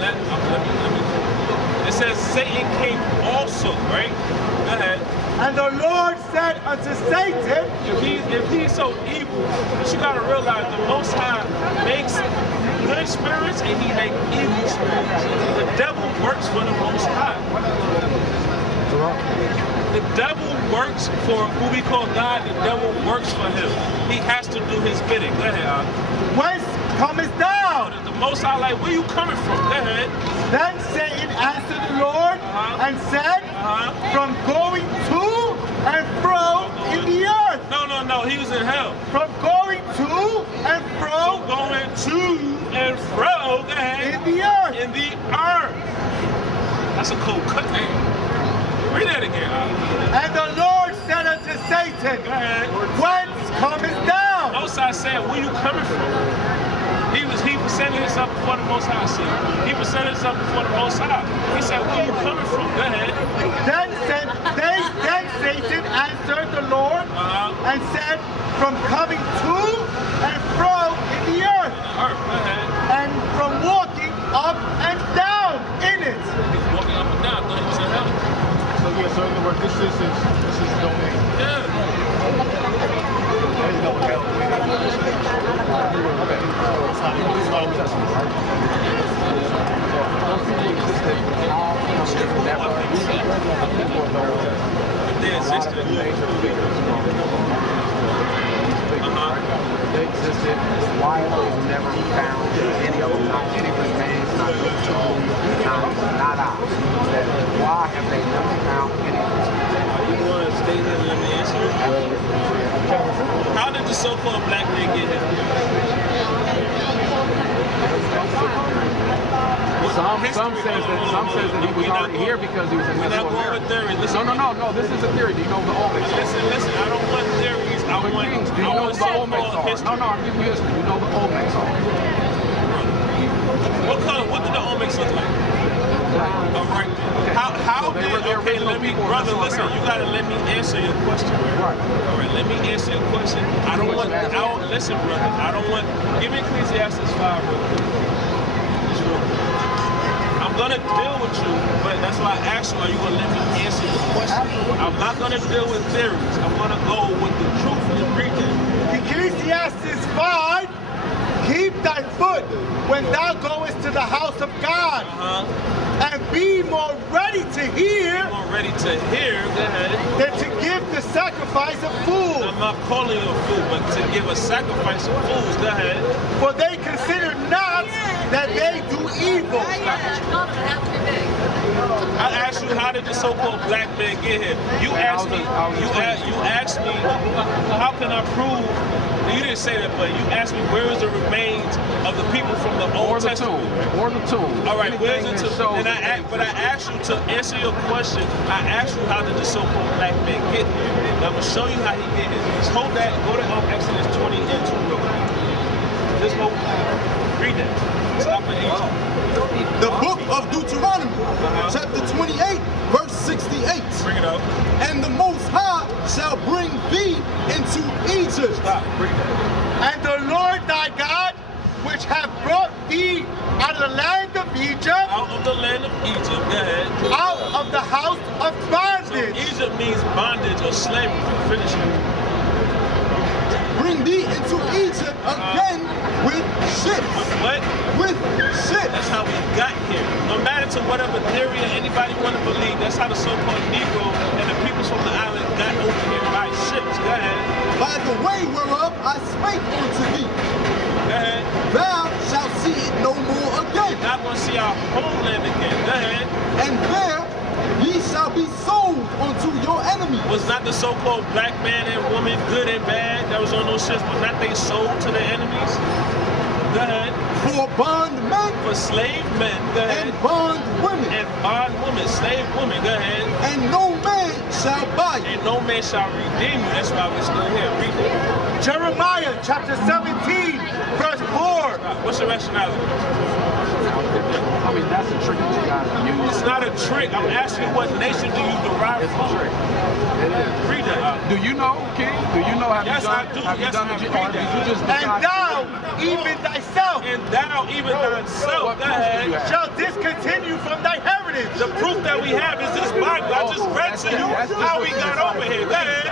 Let me. It says Satan came also, right? Go ahead. And the Lord said unto Satan, If he's so evil, but you gotta realize the Most High makes good spirits and he makes evil spirits. The devil works for the Most High. The devil works for who we call God. The devil works for him. He has to do his bidding. Go ahead, Al. whence comest thou? The Most High, like, where you coming from? Go ahead. Then Satan answered the Lord and said, from going to and fro in the earth. No, he was in hell. From going to and fro Going to and fro, go ahead. in the earth. In the earth. That's a cool cut, man. Read that again, Al. And the Lord said unto Satan, Go ahead. whence comest thou? Most High said, where you coming from? He presented himself before the Most High. See? He presented himself before the Most High. He said, where you coming from? Go ahead. Then Satan answered the Lord and said, from coming to and fro in the earth, Earth, go ahead. and from walking up and down in it. He's walking up and down. I thought he was in hell. So yeah, so in other words, this is domain. Yeah. There's no hell. Okay. This is Old Testament, right? So those people existed all never before the Old Testament. They A lot of existed. the major figures from they existed. Why are they never found any of them? Not any remains, not the tomb, not ours. Why have they never found any of them? You want to stay here and let me answer it? How did the so-called black man get here? Some says that he was already here because he was in We're not going with Mesoamerica. theory. Listen, No. This is a theory. Do you know the Olmecs? listen. I don't want theories. I But want, Kings, do you I know want what the Olmecs so-called are? history. No, I'm giving you history. You know the Olmecs are. What color? What did the Olmecs look like? All right. How So they did? were the Okay, original let me, people in brother. Listen, Mesoamerica. you gotta let me answer your question. Right. All right, let me answer your question. I don't want. Listen, brother. I don't want. Give me Ecclesiastes 5 real quick. Just real quick. I'm gonna deal with you, but that's why I asked you, are you gonna let me answer your question? I'm not gonna deal with theories. I'm gonna go with the truth and read it. Ecclesiastes 5, keep thy foot when thou goest to the house of God, and be more ready to hear I'm ready to hear. Go ahead. than to give the sacrifice of fools. I'm not calling you a fool, but to give a sacrifice of fools. Go ahead. For they consider not that they do evil. I asked you, how did the so-called black man get here? You asked me. You asked me, how can I prove? You didn't say that, but you asked me where is the remains of the people from the Old Testament. Or the tomb. All right, where's the Anything that tomb? shows And that but I asked you to answer your question. I asked you, how did the so-called black man get here? And I'm gonna show you how he get here. Just hold that. Go to Exodus 20 and 2 real quick. Just hold. Read that. Stop at 18. The book of Deuteronomy, chapter 28, verse 68. Bring it up. And the Most High shall bring thee into Egypt. Stop. Bring that. And the Lord thy God, which hath brought thee out of the land of Egypt, Out of the land of Egypt. Go ahead. out of the house of So bondage. Egypt means bondage or slavery. Finish it. Bring thee into Egypt again with ships. What? With ships. That's how we got here. No matter to whatever theory or anybody want to believe, that's how the so-called Negro and the people from the island got over here by ships. Go ahead. By the way whereof I spake unto thee, Go ahead. thou shalt see it no more again. Not going to see our homeland again. Go ahead. And there ye shall be sold unto your enemies. Was not the so-called black man and woman good and bad that was on those ships, but not they sold to their enemies? Go Go ahead. for bondmen For slave men. Go ahead. and bondwomen, And bond women, slave women. Go ahead. and no man shall buy you. And no man shall redeem you. That's why we're still here. Read it. Jeremiah chapter 17, verse 4. What's the rationality? I mean, that's a trick that you guys use. It's not a trick. I'm asking what nation do you derive It's a from? trick. It is. Read that. Do you know, King? Do you know? Have Yes, you done? I do. Have Yes, you done I it? read Or did that. you just And decide? thou, even thyself, And thou, even thyself, What go proof do ahead. you have? shall discontinue from thy heritage. The proof that we have is this Bible. I just read to you how we got over here. Go ahead.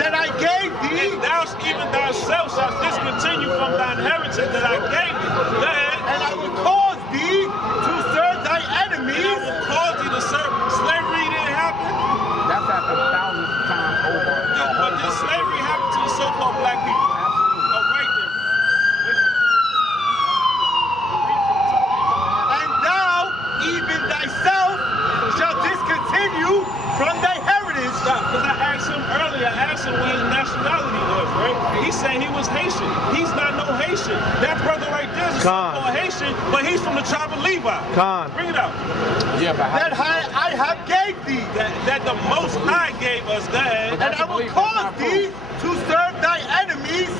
That I gave thee, And thou, even thyself, shalt discontinue from thine inheritance that I gave thee. Go ahead. and I will cause thee to serve thy And I enemies. will cause thee to serve. Slavery didn't happen. That's happened thousands of times over. But did slavery happen to the so-called black people? Absolutely. Oh, right there. And thou, even thyself, shall discontinue from thy heritage. Stop, because I asked him earlier, I asked him what his nationality was, right? He said he was Haitian. He's not no Haitian. That brother right there is a so-called Haitian, but he's from the tribe of Levi. Bring it out. Yeah, but That I have gave thee, That the Most High gave us that. and I will cause thee to serve thy enemies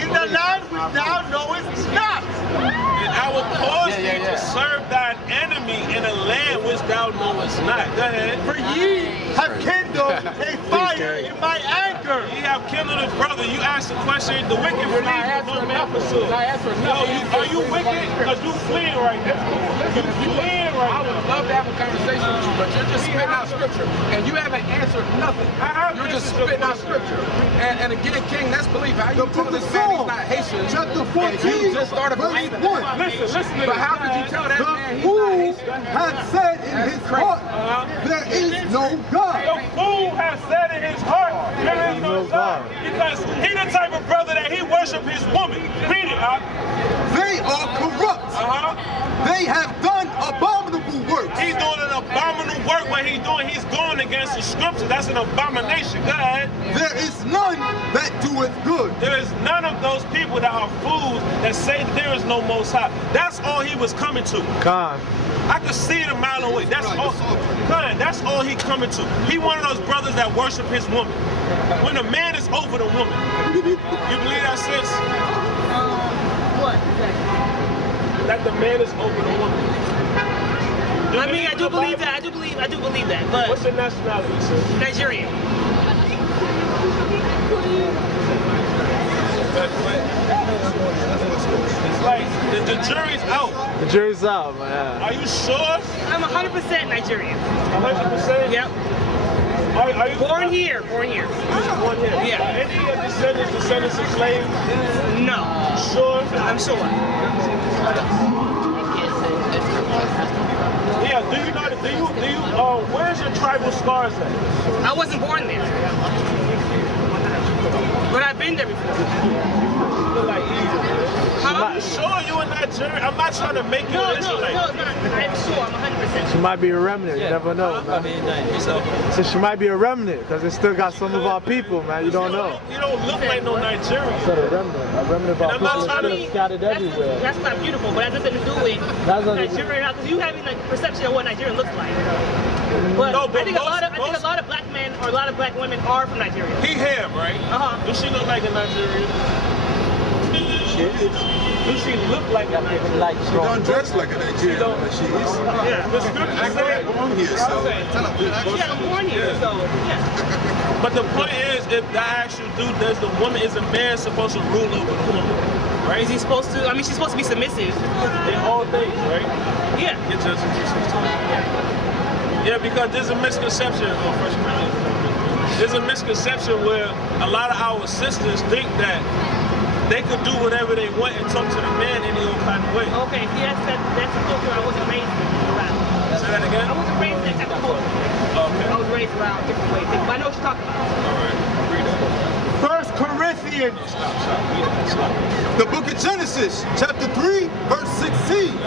in the land which thou knowest not. And I will cause Yeah, thee yeah, to yeah. serve thine enemy in a land which thou knowest not. Go ahead. For ye have kindled a fire in my anger. Ye have kindled a brother. You asked the question, the wicked flee, but no man pursue. No, are you wicked? Because you fleeing right now. You fleeing I right would now. love to have a conversation with you, but you're just spitting out scripture, and you haven't answered nothing. I have You're just answered your spitting out question. scripture. And again, King, that's belief. How you The tell book this of man he's Psalms, not Haitian, chapter and 14, you just started verse believing 1. it? Listen to But this. how could you tell that The man he's not fool Haitian? had said in That's his crazy. heart, there is no God. The fool has said in his heart, there is no God. Because he the type of brother that he worship his woman. Read it, They are corrupt. They have done abominable works. He's doing an abominable work. What he's doing, he's going against the scripture. That's an abomination. Go ahead. There is none that doeth good. There is none of those people that are fools that say that there is no Most High. That's all he was coming to. I could see it a mile away. That's all. That's all he coming to. He one of those brothers that worship his woman. When a man is over the woman, you believe that, sis? What exactly? That the man is over the woman. I mean, I do believe that. I do believe that. But What's your nationality, sis? Nigerian. It's like the jury's out. The jury's out, man. Are you sure? I'm 100% Nigerian. 100%? Yep. Are you Born here. Born here. Born here? Yeah. Any descendants of slaves? No. Sure? I'm sure. Yeah, do you where's your tribal scars at? I wasn't born there. But I've been there before. You look like Egypt. Are you sure you in Nigeria? I'm not trying to make you an Israelite. No, I'm sure. I'm 100% She sure. might be a remnant. You never know, man. So she might be a remnant because it still got some of our people, man. You don't know. You don't look like no Nigerian. I said a remnant of our I'm not people trying is still scattered everywhere. That's not beautiful, but that has nothing to do with Nigeria. Because you having like perception of what Nigeria looks like. But No, but I think a lot of black men or a lot of black women are from Nigeria. He ham, right? Does she look like a Nigerian? Does she look like a Nigerian? She don't dress like a Nigerian, but she is. Yeah, the scripture said. Born here, so. Yeah, I'm born here, so yeah. But the point is, if the actual dude does the woman, is a man supposed to rule over the woman? Right? Is he supposed to? I mean, she's supposed to be submissive. In all things, right? Yeah. Get your Yeah, because there's a misconception. There's a misconception where a lot of our sisters think that they could do whatever they want and talk to the man any old kind of way. Okay, see, that's a culture I wasn't raised around. Say that again? I wasn't raised in that type of culture. Okay. I was raised around different ways. But I know what you're talking about. All right. Read it. 1 Corinthians Stop. The book of Genesis, chapter 3, verse 16.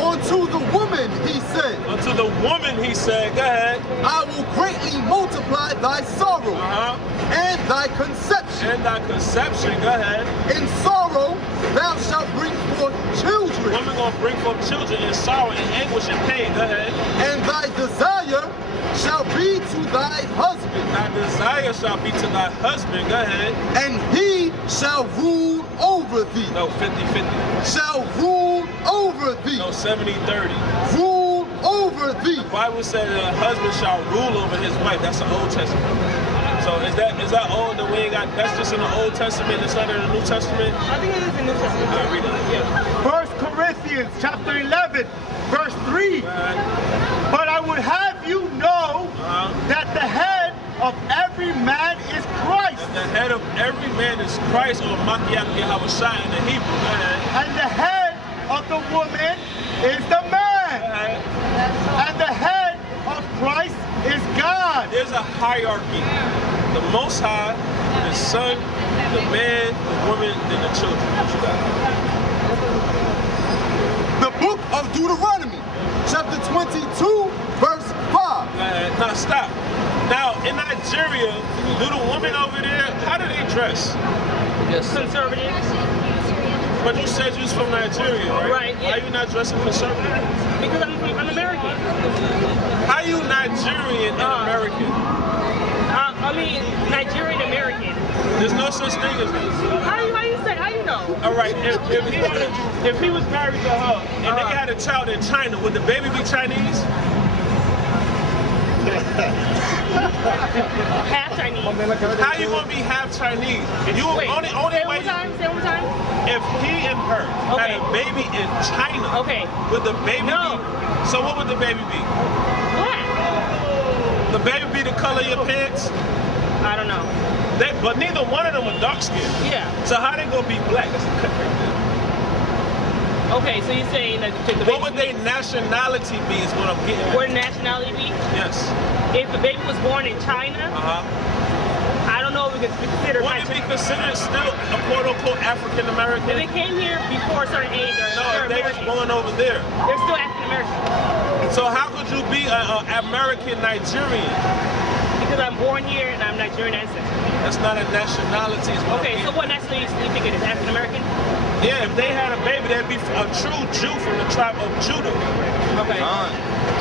On Unto the woman he said, Unto the woman he said, go ahead. I will greatly multiply thy sorrow and thy conception. And thy conception, go ahead. In sorrow thou shalt bring forth children. Woman gonna bring forth children in sorrow and anguish and pain, go ahead. And thy desire shall be to thy husband. Thy desire shall be to thy husband, go ahead. And he shall rule over thee. No, 50-50. Shall rule over thee. No, 70-30. Rule over thee. The Bible said that a husband shall rule over his wife. That's the Old Testament. So is that old that we ain't got? That's just in the Old Testament. It's not in the New Testament. I think it is in the New Testament. All right, read it. Yeah. 1 Corinthians chapter 11, verse 3. But I would have you know that the head of every man is Christ. The head of every man is Christ, or Makiach Yahushua in the Hebrew. Go ahead. And the head of the woman is the man. Go ahead. And the head of Christ is God. There's a hierarchy. The Most High, the Son, the man, the woman, then the children. What you got? The book of Deuteronomy, chapter 22, verse 5. Now stop. Now in Nigeria, little women over there, how do they dress? Conservative. But you said you was from Nigeria, right? Right, yeah. Why are you not dressing conservative? Because I'm American. How you Nigerian and American? I mean, Nigerian American. There's no such thing as this. How you know? All right, if he was married to her and they had a child in China, would the baby be Chinese? Half Chinese. How you gonna be half Chinese? You Wait, only say way one time. Say one time. if he and her had a baby in China, would the baby be? So what would the baby be? Black. The baby be the color of your pants? I don't know. But neither one of them are dark skinned. Yeah. So how they gonna be black? That's the cut right there. Okay, so you're saying that the What would their nationality be is what I'm getting at. What nationality be? Yes. If the baby was born in China, I don't know if we could consider. Would it be considered still a quote unquote African American? If they came here before a certain age, No, if they was born over there. They're still African American. So how could you be an American Nigerian? Because I'm born here and I'm Nigerian ancestry. That's not a nationality. Okay, so what nationality do you think it is? African American? Yeah, if they had a baby, that'd be a true Jew from the tribe of Judah. Okay.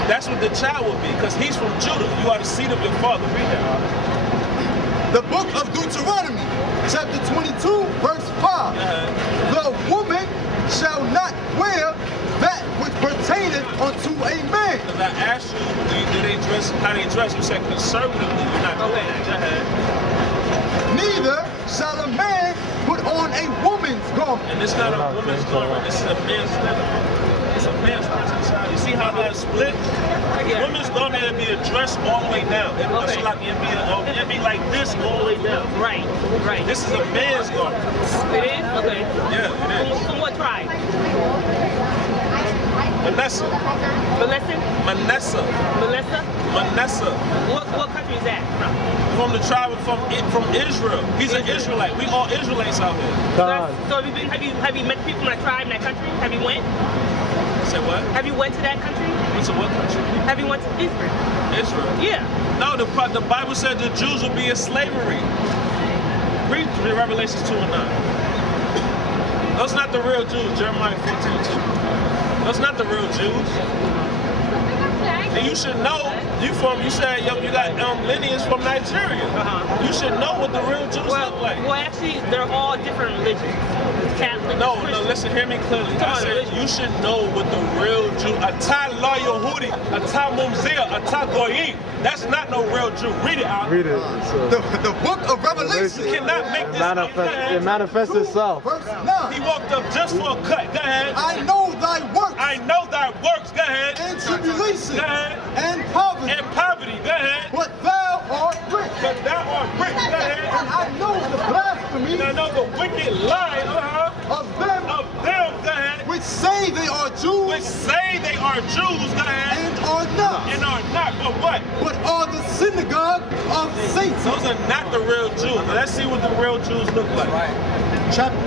That's what the child would be, because he's from Judah. You are the seed of your father. Read that. The book of Deuteronomy, chapter 22, verse 5. The woman shall not wear that which pertaineth unto a man. Because I asked you, do they dress, how they dress? You said conservatively. You're not doing that. Go ahead. Neither shall a man put on a woman's garment. And it's not a woman's garment. This is a man's garment. It's a man's garment. You see how that's split? Women's garment would be a dress all the way down. It'd be like this all the way down. Right. This is a man's garment. It is? Okay. Yeah, it is. From what tribe? Manasseh. Manasseh? Manasseh? What country is that from? From the tribe from Israel. He's an Israelite. We all Israelites out here. So have you met people in that tribe, in that country? Have you went? Say what? Have you went to that country? Went to what country? Have you went to Israel? Israel? Yeah. No, the Bible said the Jews will be in slavery. Read Revelations 2 and 9. Those not the real Jews. Jeremiah 14:2. Those not the real Jews. And you should know, you said you got lineage from Nigeria. You should know what the real Jews look like. Well, actually, they're all different religions. Catholic, No, Christian. listen, hear me clearly. I said you should know what the real Jew, Ata Lo Yehudi, Ata Mumzia, Ata Goyim. That's not no real Jew. Read it out. Read it. The book of Revelation. You cannot make this up. It manifests itself. Verse 9. He walked up just for a cut. Go ahead. I know thy works. I know thy works. Go ahead. And tribulation. Go ahead. And poverty. And poverty. Go ahead. But thou art rich. But thou art rich. Go ahead. And I know the blasphemy And I know the wicked lie of them go ahead. which say they are Jews Which say they are Jews. Go ahead. and are not. And are not. But what? But are the synagogue of Satan. Those are not the real Jews. Now, let's see what the real Jews look like. Chapter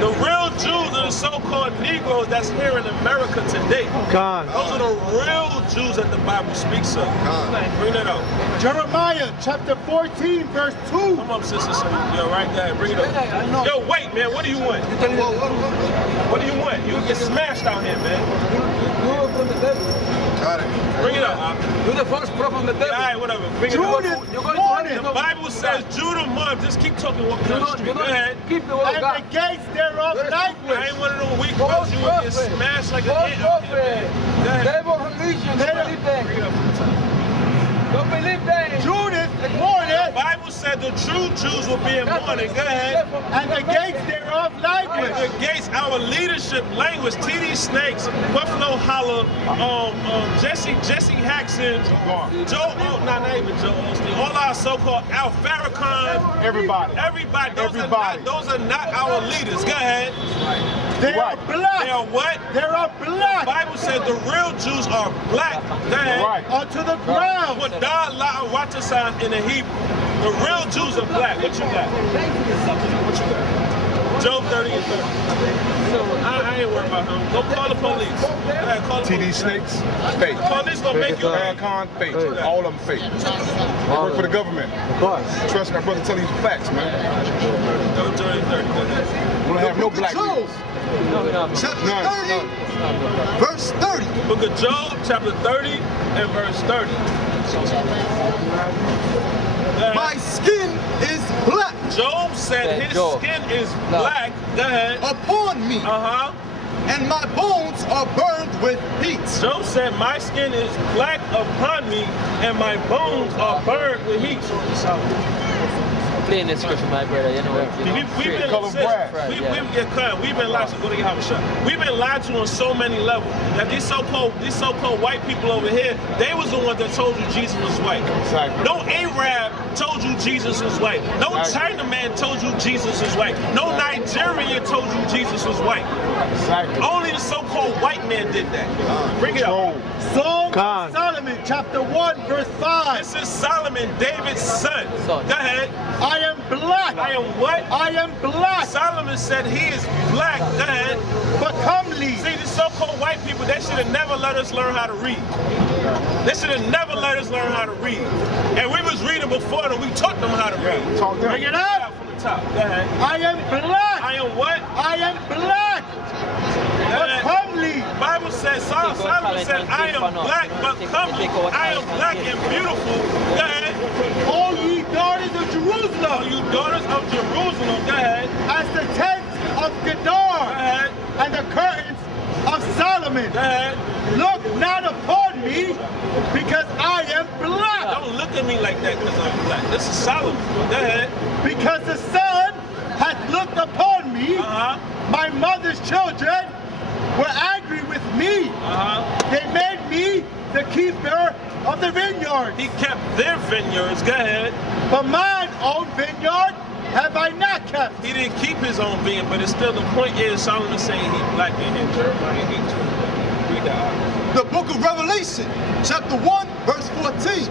The real Jews are the so-called Negroes that's here in America today. Con. Those are the real Jews that the Bible speaks of. Bring that out. Jeremiah chapter 14, verse 2. Come up, sister. Yo, right there. Bring it up. Yo, wait, man. What do you want? What do you want? You get smashed out here, man. Got it. Bring it up. You're the first prophet from the devil. All right, whatever. Bring it Judas up. warned The Bible says Judah Mob. Just keep talking. Walk down the street. Go ahead. Keep the word of and God. the gates thereof I likewise. ain't one of them weak ones. You will get smashed like an ant out here, man. Go ahead. Devil religion, don't believe them. Bring it up from the top. Don't believe them. Judas warned, The Bible said the true Jews will be in mourning. Go ahead. and the gates thereof likewise. The gates, our leadership language, TD Snakes, Buffalo Holler, Jesse Haxon, Joe, not even Joe Osteen, all our so-called Al Farrakhan, Everybody. Those are not our leaders. Go ahead. They are black. They are what? They are The black. Bible said the real Jews are black. Go ahead. Unto the ground. What God watch us on in the Hebrew. The real Jews are black. What you got? What you got? Job 30 and 30. I ain't worried about him. Go call the police. Call the TD Snakes, fake. police gonna make you Farrakhan, fake. All of them fake. They work for the government. Of course. Trust my brother telling you the facts, man. Job 30 and 30. We don't have no black Job, leaders. chapter None. 30, verse 30. Book of Job, chapter 30 and verse 30. My skin is black Job said his skin is black. Go ahead. upon me, and my bones are burned with heat. Job said, my skin is black upon me, and my bones are burned with heat. Playing this scripture, my brother, you know what? We've been lied to. Go to your house shop. We've been lied to on so many levels. That these so-called white people over here, they was the ones that told you Jesus was white. Exactly. No Arab told you Jesus was white. No Chinaman told you Jesus was white. No Nigerian told you Jesus was white. Exactly. Only the so-called white man did that. Bring it up. Song Con. of Solomon, chapter 1, verse 5. This is Solomon, David's son. Go ahead. I am black. I am what? I am black, Solomon said he is black. Go ahead. but comely. See, the so-called white people, they should have never let us learn how to read. They should have never let us learn how to read. And we was reading before them. We taught them how to read. Bring it up. From the top. Go ahead. I am black. I am what? I am black, but comely. The Bible says, Solomon said, I am black but comely. I am black and beautiful. Go ahead. All ye daughters of Jerusalem, All you daughters of Jerusalem, go ahead. as the tents of Go Gedor ahead. and the curtains of Solomon. Go ahead. Look not upon me, because I am black. Don't look at me like that because I'm black. This is Solomon. Go ahead. Because the sun hath looked upon me. My mother's children were angry with me. They made me the keeper of the vineyard. He kept their vineyards. Go ahead. But mine own vineyard have I not kept. He didn't keep his own vineyard, but it's still the point is Solomon saying he black in here. Jeremiah 8:20. Read that. The book of Revelation, chapter 1, verse 14.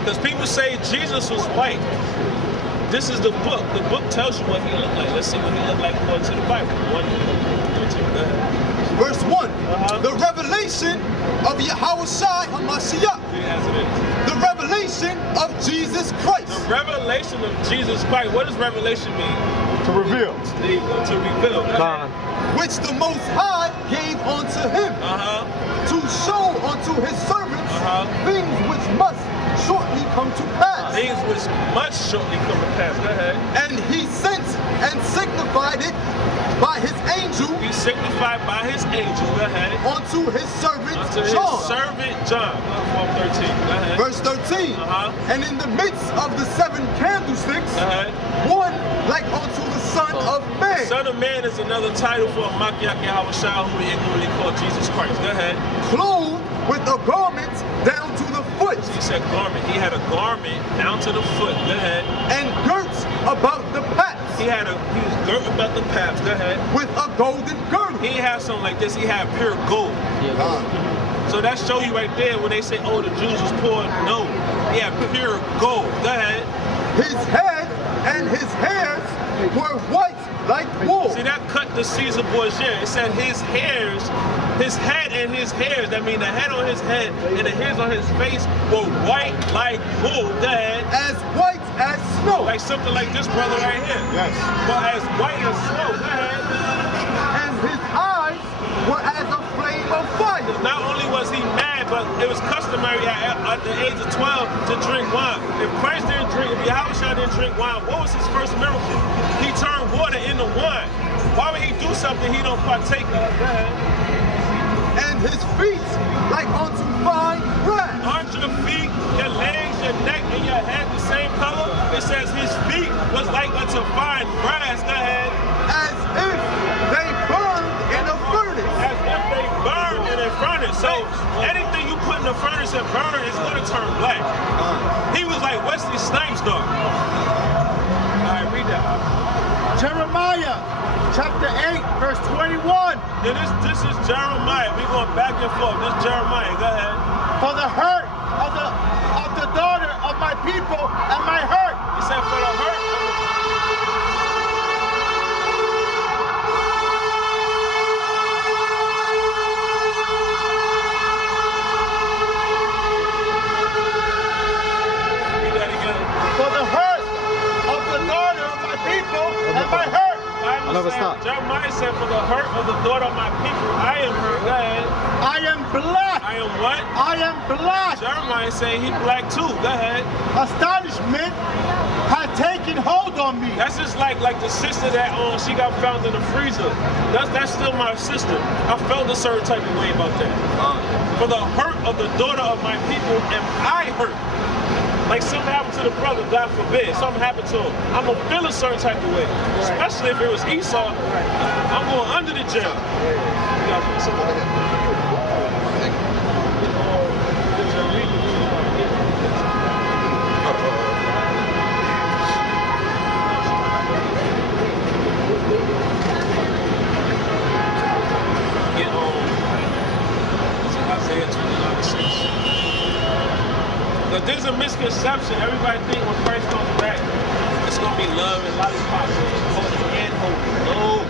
Because people say Jesus was white. This is the book. The book tells you what he looked like. Let's see what he looked like according to the Bible. 1:13. Go ahead. Verse 1. The revelation of Yahweh Shai HaMashiach. As it is. The revelation of Jesus Christ. The revelation of Jesus Christ. What does revelation mean? To reveal. There you go. To reveal. Con. Which the Most High gave unto him. To show unto his servants things which must shortly come to pass. Things which must shortly come to pass. Go ahead. And he sent and signified it by his angel. He signified by his angel. Go ahead. Unto his servant Unto his John. servant John. 13. Go ahead. Verse 13. And in the midst of the 7 candlesticks, one like unto the Son of Man. Son of Man is another title for Makiaki Hawashah, who we ignorantly call Jesus Christ. Go ahead. Clothed with a garment down to the foot. He said garment. He had a garment down to the foot. Go ahead. And girt about the paps. He was girt about the paps. Go ahead. With a golden girdle. He didn't have something like this. He had pure gold. So that show you right there when they say, oh, the Jews was poor. No, he had pure gold. Go ahead. His head and his hairs were white like wool. See, that cut the Caesar Borgia. It said his hairs, his head and his hairs. That means the head on his head and the hairs on his face were white like wool. Go ahead. As white as snow. Like something like this brother right here. Yes. But as white as snow. Go ahead. And his eyes were as a flame of fire. Not only was he mad, but it was customary at the age of 12 to drink wine. If Christ didn't drink, if Yahushua didn't drink wine, what was his first miracle? He turned water into wine. Why would he do something he don't partake of? And his feet like unto fine brass. Aren't your feet, your legs, your neck, and your head the same color? It says his feet was like unto fine brass. Go ahead. As if they burned in a furnace. As if they burned in a furnace. So anything you put in the furnace and burn is going to turn black. He was like Wesley Snipes, dog. All right, read that. Jeremiah chapter 8, verse 21. Yeah, this is Jeremiah. We're going back and forth. This is Jeremiah. Go ahead. For the hurt of the daughter of my people and my hurt. He said, for the hurt of For the hurt of the daughter of my people and my hurt. Never stop. Jeremiah said, for the hurt of the daughter of my people, I am hurt. Go ahead. I am black. I am what? I am black. Jeremiah saying he black too. Go ahead. Astonishment had taken hold on me. That's just like the sister that she got found in the freezer. That's still my sister. I felt a certain type of way about that. For the hurt of the daughter of my people, am I hurt? Like something happened to the brother, God forbid, something happened to him. I'm gonna feel a certain type of way. Especially if it was Esau, I'm going under the jail. Get on. Isaiah 29:6. Now, there's a misconception. Everybody think when Christ comes back, it's going to be love and lollipops and hope. No.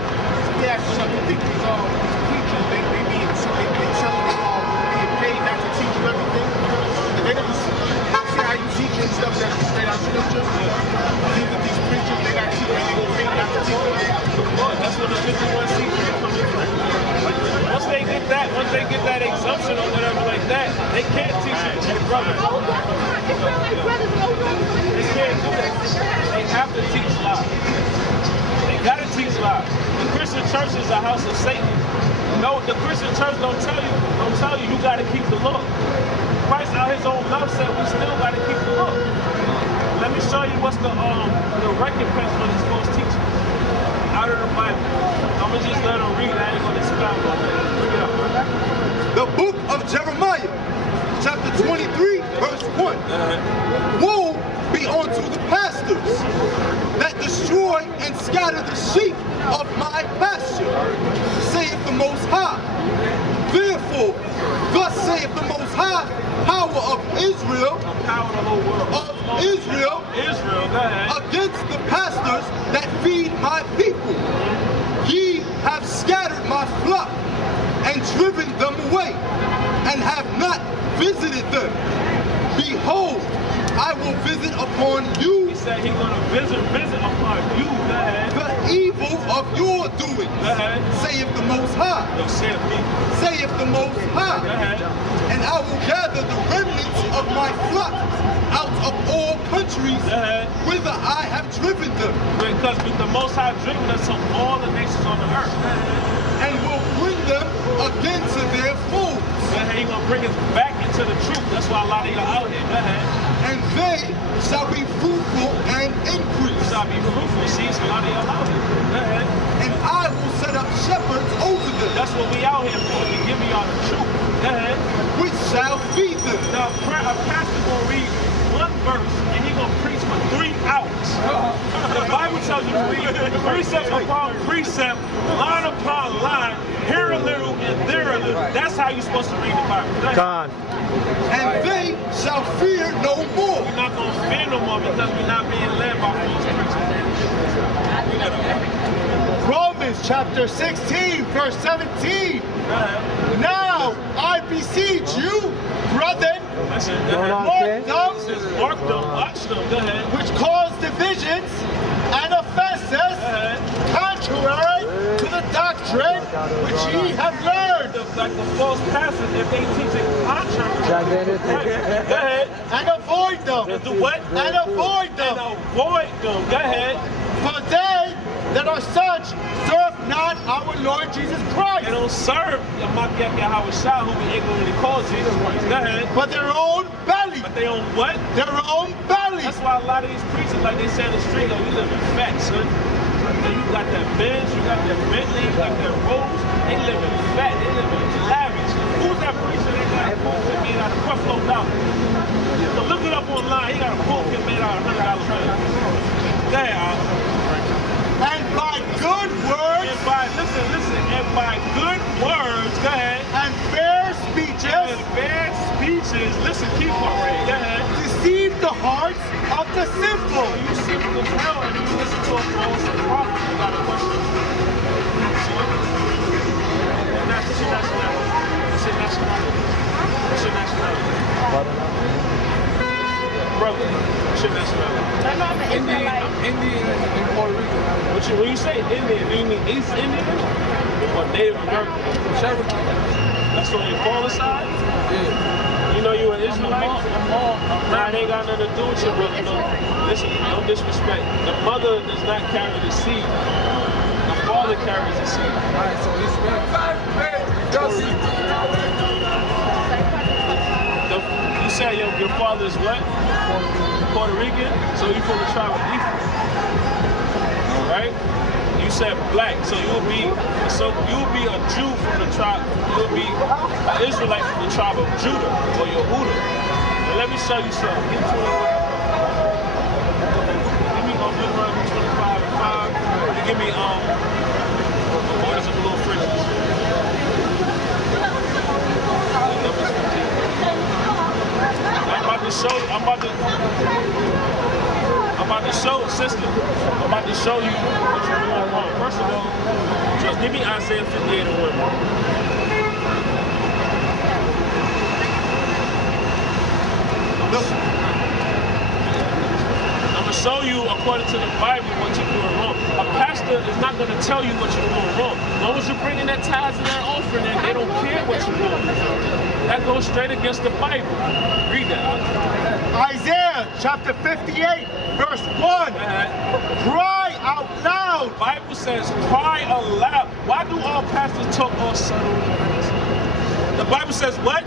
Yeah, some of these teachers, they being paid not to teach you everything. And they don't see how you teach and stuff that's straight out of scripture. These preachers, they not teaching, they get paid not to teach you. That's what the 51 seats come from. Once they get that exemption or whatever like that, they can't teach it to their brother. They can't do that. They have to teach lies. They gotta teach lies. The Christian church is a house of Satan. No, the Christian church don't tell you you gotta keep the law. Christ out his own mouth said we still gotta keep the law. Let me show you what's the recompense for these false teachers. Out of the Bible. I'm gonna just let them read. I ain't gonna expound on that. Bring it up. The book of Jeremiah, chapter 23, verse 1. Woe be unto the pastors that destroy and scatter the sheep of my pasture, saith the Most High. Therefore, thus saith the Most High, power of Israel, against the pastors that feed my people. Ye have scattered my flock and driven them away, and have not visited them. Behold, I will visit upon you. He said he's going to visit upon you. The evil of your doing, saith the Most High. Saith the Most High. And I will gather the remnants of my flock out of all countries whither I have driven them. Because the Most High driven us from all the nations on the earth. And will bring them again to their folds. He's going to bring us back into the truth. That's why a lot of y'all out here. And they shall be fruitful and increase. Shall be fruitful. See, so a lot of y'all out here. And I will set up shepherds over them. That's what we out here for. We giving y'all the truth. Which shall feed them. Now, a pastor going to read one verse and he's going to preach for 3 hours. The Bible tells you to read precept upon precept, line upon line, here a little and there a little. That's how you're supposed to read the Bible. Go ahead. Con. And they shall fear no more. We're not going to fear no more because we're not being led by false preachers. Romans chapter 16, verse 17. Now I beseech you, brethren, Watch them. Go ahead. which cause divisions and offenses, contrary to the doctrine which ye have learned, Like the false pastors, if they teach it contrary. Go ahead. and avoid them. Do what? And avoid them. And avoid them. Go ahead. For they that are such serve not our Lord Jesus Christ, They don't serve Yahweh who we ignorantly call Jesus Christ. Go ahead. but their own belly. But they on what? Their own belly. That's why a lot of these preachers, like they say in the street, oh, you live in fat, son. So you got that Benz, you got that Bentley, you got that Rolls. They live in fat, they live in lavish. Who's that preacher that got a pulpit made out of Buffalo dollars? So look it up online. He got a pulpit made out of $100 bills. Go ahead, Al. And by good words And by, listen, and by good words, go ahead. and fair speeches And bad speeches, listen, keep on reading. Go ahead. deceive the hearts of the simple. You see the hell and you listen to a false prophet, you got a question. And that's your nationality. What's your nationality? What's your nationality? Brother, what's your nationality? Indian and Puerto Rican. When you say Indian, do you mean East Indian or Native American? Cherokee. That's on your father's side? Yeah. You know you an Israelite? I'm Nah, it ain't got nothing to do with your brother. No. Listen, no disrespect. The mother does not carry the seed. The father carries the seed. Alright, so he's You say your father is what? Puerto Rican? So you from the tribe of Ephraim. Right? You said black, so you'll be a Jew from the tribe. You'll be an Israelite from the tribe of Judah or Yehuda. And let me show you something. Give me Deuteronomy 25 and 5. And give me orders of the little fridges. I'm about to show, sister. I'm about to show you what you're doing wrong. First of all, just give me Isaiah 58 and 1. I'm gonna show you according to the Bible what you're doing wrong. A pastor is not gonna tell you what you're doing wrong. As long as you're bringing that tithes and that offering in, they don't care what you're doing. That goes straight against the Bible. Read that. Isaiah chapter 58, verse 1. Cry out loud. The Bible says, cry aloud. Why do all pastors talk all subtle? The Bible says what?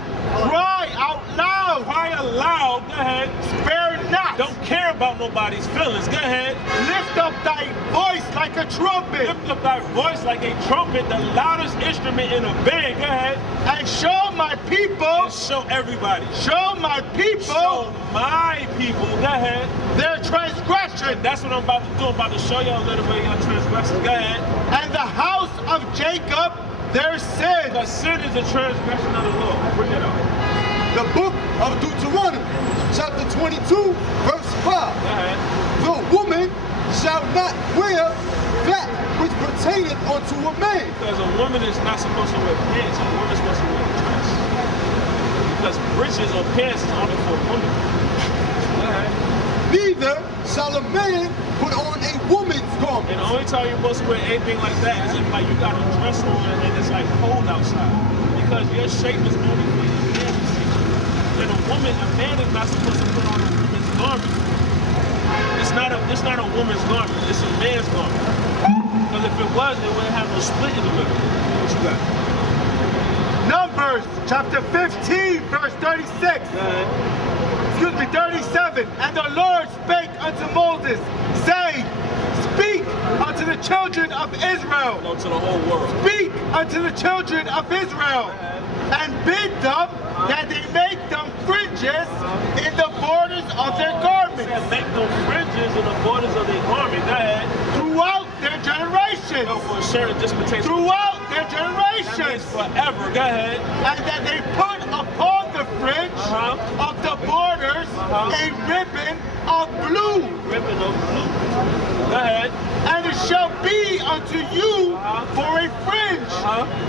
Cry out loud. Cry aloud. Go ahead. Spare not. Don't care about nobody's feelings. Go ahead. Lift up thy voice like a trumpet. Lift up thy voice like a trumpet, the loudest instrument in a band. Go ahead. And show my people. And show everybody. Show my people. Show my people. Go ahead. Their transgression. That's what I'm about to do. I'm about to show y'all a little bit of your transgression. Go ahead. And the house of Jacob, their sin. Because sin is a transgression of the law. Bring it up. The book of Deuteronomy, chapter 22, verse 5. Go ahead. The woman shall not wear that which pertaineth unto a man. Because a woman is not supposed to wear pants. A woman's supposed to wear a dress. Because breeches or pants is only for a woman. Go ahead. Neither shall a man put on a woman's garment. And the only time you're supposed to wear anything like that is if like you got a dress on and it's like cold outside. Because your shape is only for your man to see. And a man is not supposed to put on a woman's garment. It's not a woman's garment, it's a man's garment. Because if it was, they wouldn't have no split in the middle. What you got? Numbers chapter 15, verse 36. Excuse me, 37. And the Lord spake unto Moses, saying, speak unto the children of Israel. No, to the whole world. Speak unto the children of Israel, and bid them that they make them fringes in the borders of their garments. Make them fringes in the borders of their garment. Go ahead. Throughout their generations. No, for a sharing dispensation. Throughout their That generations. means forever. Go ahead. And that they put upon the fringe of the borders a ribbon of blue. Ribbon of blue. Go ahead. And it shall be unto you for a fringe,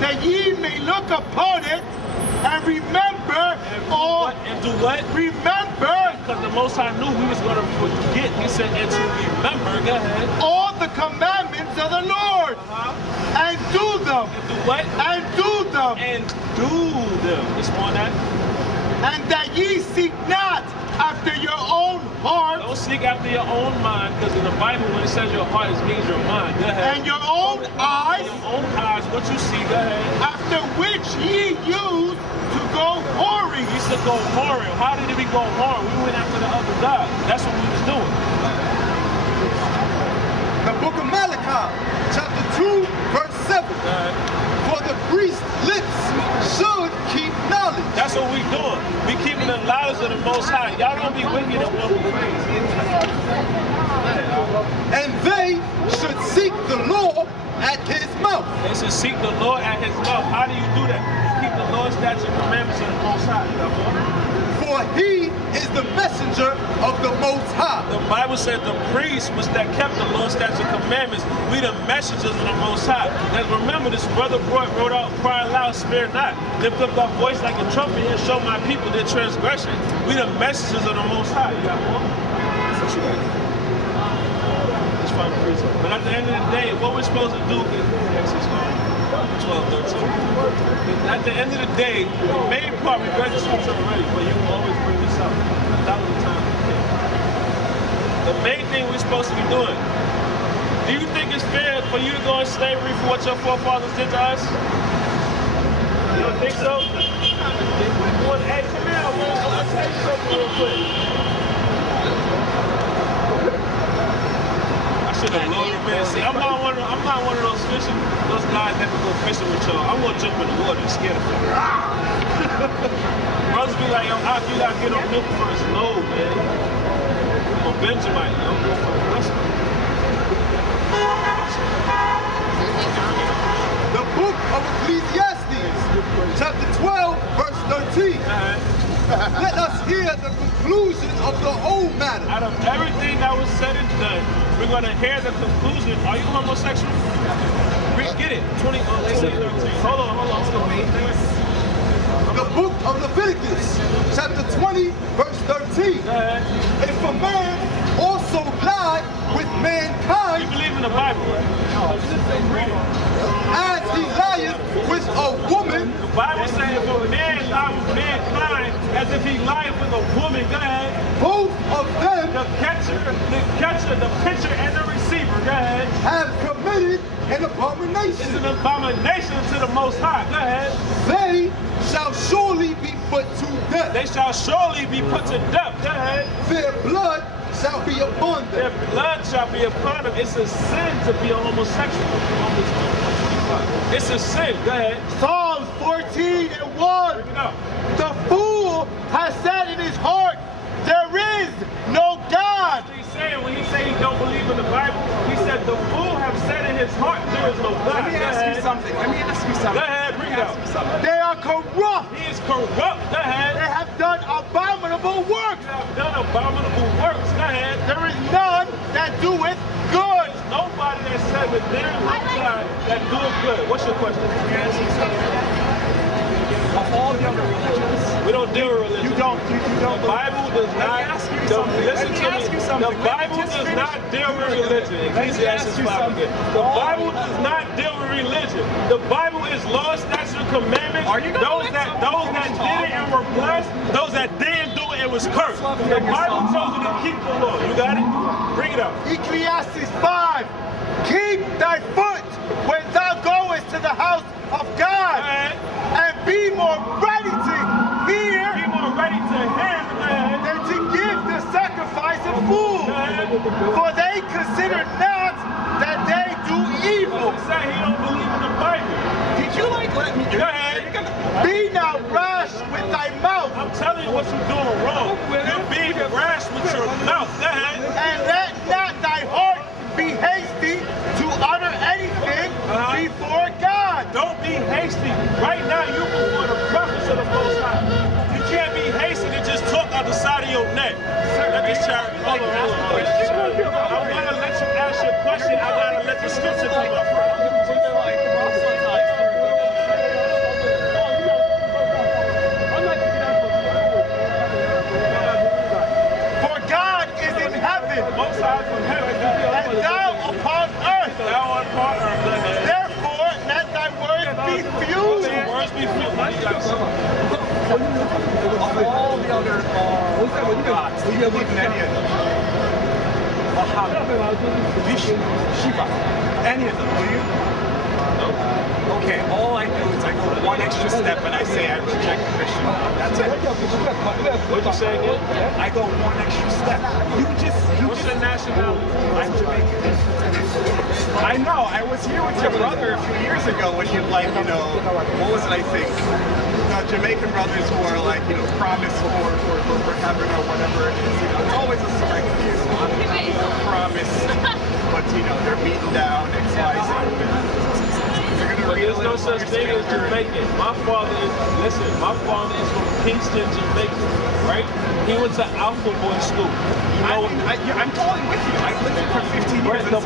that ye may look upon it and remember all. And do what? Remember Because the Most High knew we was going to forget. He said, and to remember. Go ahead. all the commandments of the Lord, and do them, And do what? and do them, And do them. It's more than that. and that ye seek not after your own heart Don't seek after your own mind, because in the Bible, when it says your heart, it means your mind. Go ahead. and your own eyes, Your own eyes, what you see, go ahead. after which ye use to go whoring. We used to go whoring. How did we go whoring? We went after the other God. That's what we was doing. The book of Malachi, chapter 2, verse 7. For the priest's lips should keep knowledge. That's what we doing. We keeping the knowledge of the Most High. Y'all don't be wicked and one And they should seek the Lord at his mouth. They should seek the Lord at his mouth. How do you do that? You keep the Lord's statutes and commandments of the Most High. You know? For he is the messenger of the Most High. The Bible said the priests was that kept the Lord's statutes and commandments. We the messengers of the Most High. And remember, this brother wrote out, cry aloud, spare not. Lift up thy voice like a trumpet and show my people their transgression. We the messengers of the Most High. You got more? Let's find the precept. But at the end of the day, what we're supposed to do is 12, 13. At the end of the day, the main part, we read the scripture already, but you can always bring this up. That was the time. The main thing we're supposed to be doing. Do you think it's fair for you to go in slavery for what your forefathers did to us? You don't think so? Well, hey, come here, I'm gonna tell you something real quick. I should have loaded man. See, I'm not one of those guys that can go fishing with y'all. I'm gonna jump in the water and scare the fuck out. Brothers be like, yo, how you gotta get on milk first? No, man. I'm on Benjamin. I'm going for the rest. The book of Ecclesiastes, chapter 12, verse 13. Let us hear the conclusion of the whole matter. Out of everything that was said and done, we're going to hear the conclusion. Are you homosexual? Get it. 13. Hold on. The book of Leviticus, chapter 20, verse 13. If a man also lie with You mankind, believe in the Bible, right? as he lieth with a woman, The Bible says if a man lie with mankind as if he lied with a woman, go ahead. both of them The catcher, the pitcher, and the receiver, go ahead. have committed an It's abomination. an abomination to the Most High. Go ahead. They shall surely be put to death. They shall surely be put to death. Go ahead. Their blood shall be upon Their them. blood shall be upon them. It's a sin to be a homosexual. It's a sin. Go ahead. Psalms 14 and 1. Bring it up. The fool has said in his heart, there is no God. What he's saying when he say he don't believe in the Bible, he said the fool have said in his heart there is no God. Let me ask you something. Go ahead, bring it up. They are corrupt. He is corrupt. Go ahead. They have done abominable works. You have done abominable works. Go ahead. There is none that doeth good. Nobody that said that there is no God that doeth good. What's your question? Of all the other religions, We don't deal with religion. You don't The Bible does not. Listen to me. The Bible does not deal with religion. Ecclesiastes 5 again. The Bible does not deal with religion. The Bible is law, statutes, and commandments. Those that did it and were blessed. Those that didn't do it and was cursed. The Bible tells you to keep the law. You got it? Bring it up. Ecclesiastes 5. Keep thy foot when thou goest to the house of God, and be more ready to hear Be more ready to hear. than to give the sacrifice of fools. For they consider not that they do evil. Say he don't believe in the Bible. did you let me? Go ahead. Be not rash with thy mouth, I'm telling you what you're doing wrong. You're being rash with your mouth. Go ahead. and let not thy heart be hasty to utter anything before God. Don't scripture to my friend. For God is in heaven, Most High from heaven, and thou upon earth. thou art upon earth. Therefore, let thy words be few. Words be few. Now you got some. All the other gods, do you believe in any of them? Muhammad, Vishnu, Shiva, any of them, do you? Okay, all I do is I go one extra step and I say I reject Christian. That's it. What'd you say again? I go one extra step. What's your nationality? I'm Jamaican. I know. I was here with your brother a few years ago when you what was it I think? Jamaican brothers who are promise for heaven or whatever it is. It's always a select few. Promise, but they're beaten down, XYZ. But there's no such thing as Jamaican. My father is from Kingston, Jamaica, right? He went to Alpha Boy School. I'm totally with you. I lived here for 15 years. The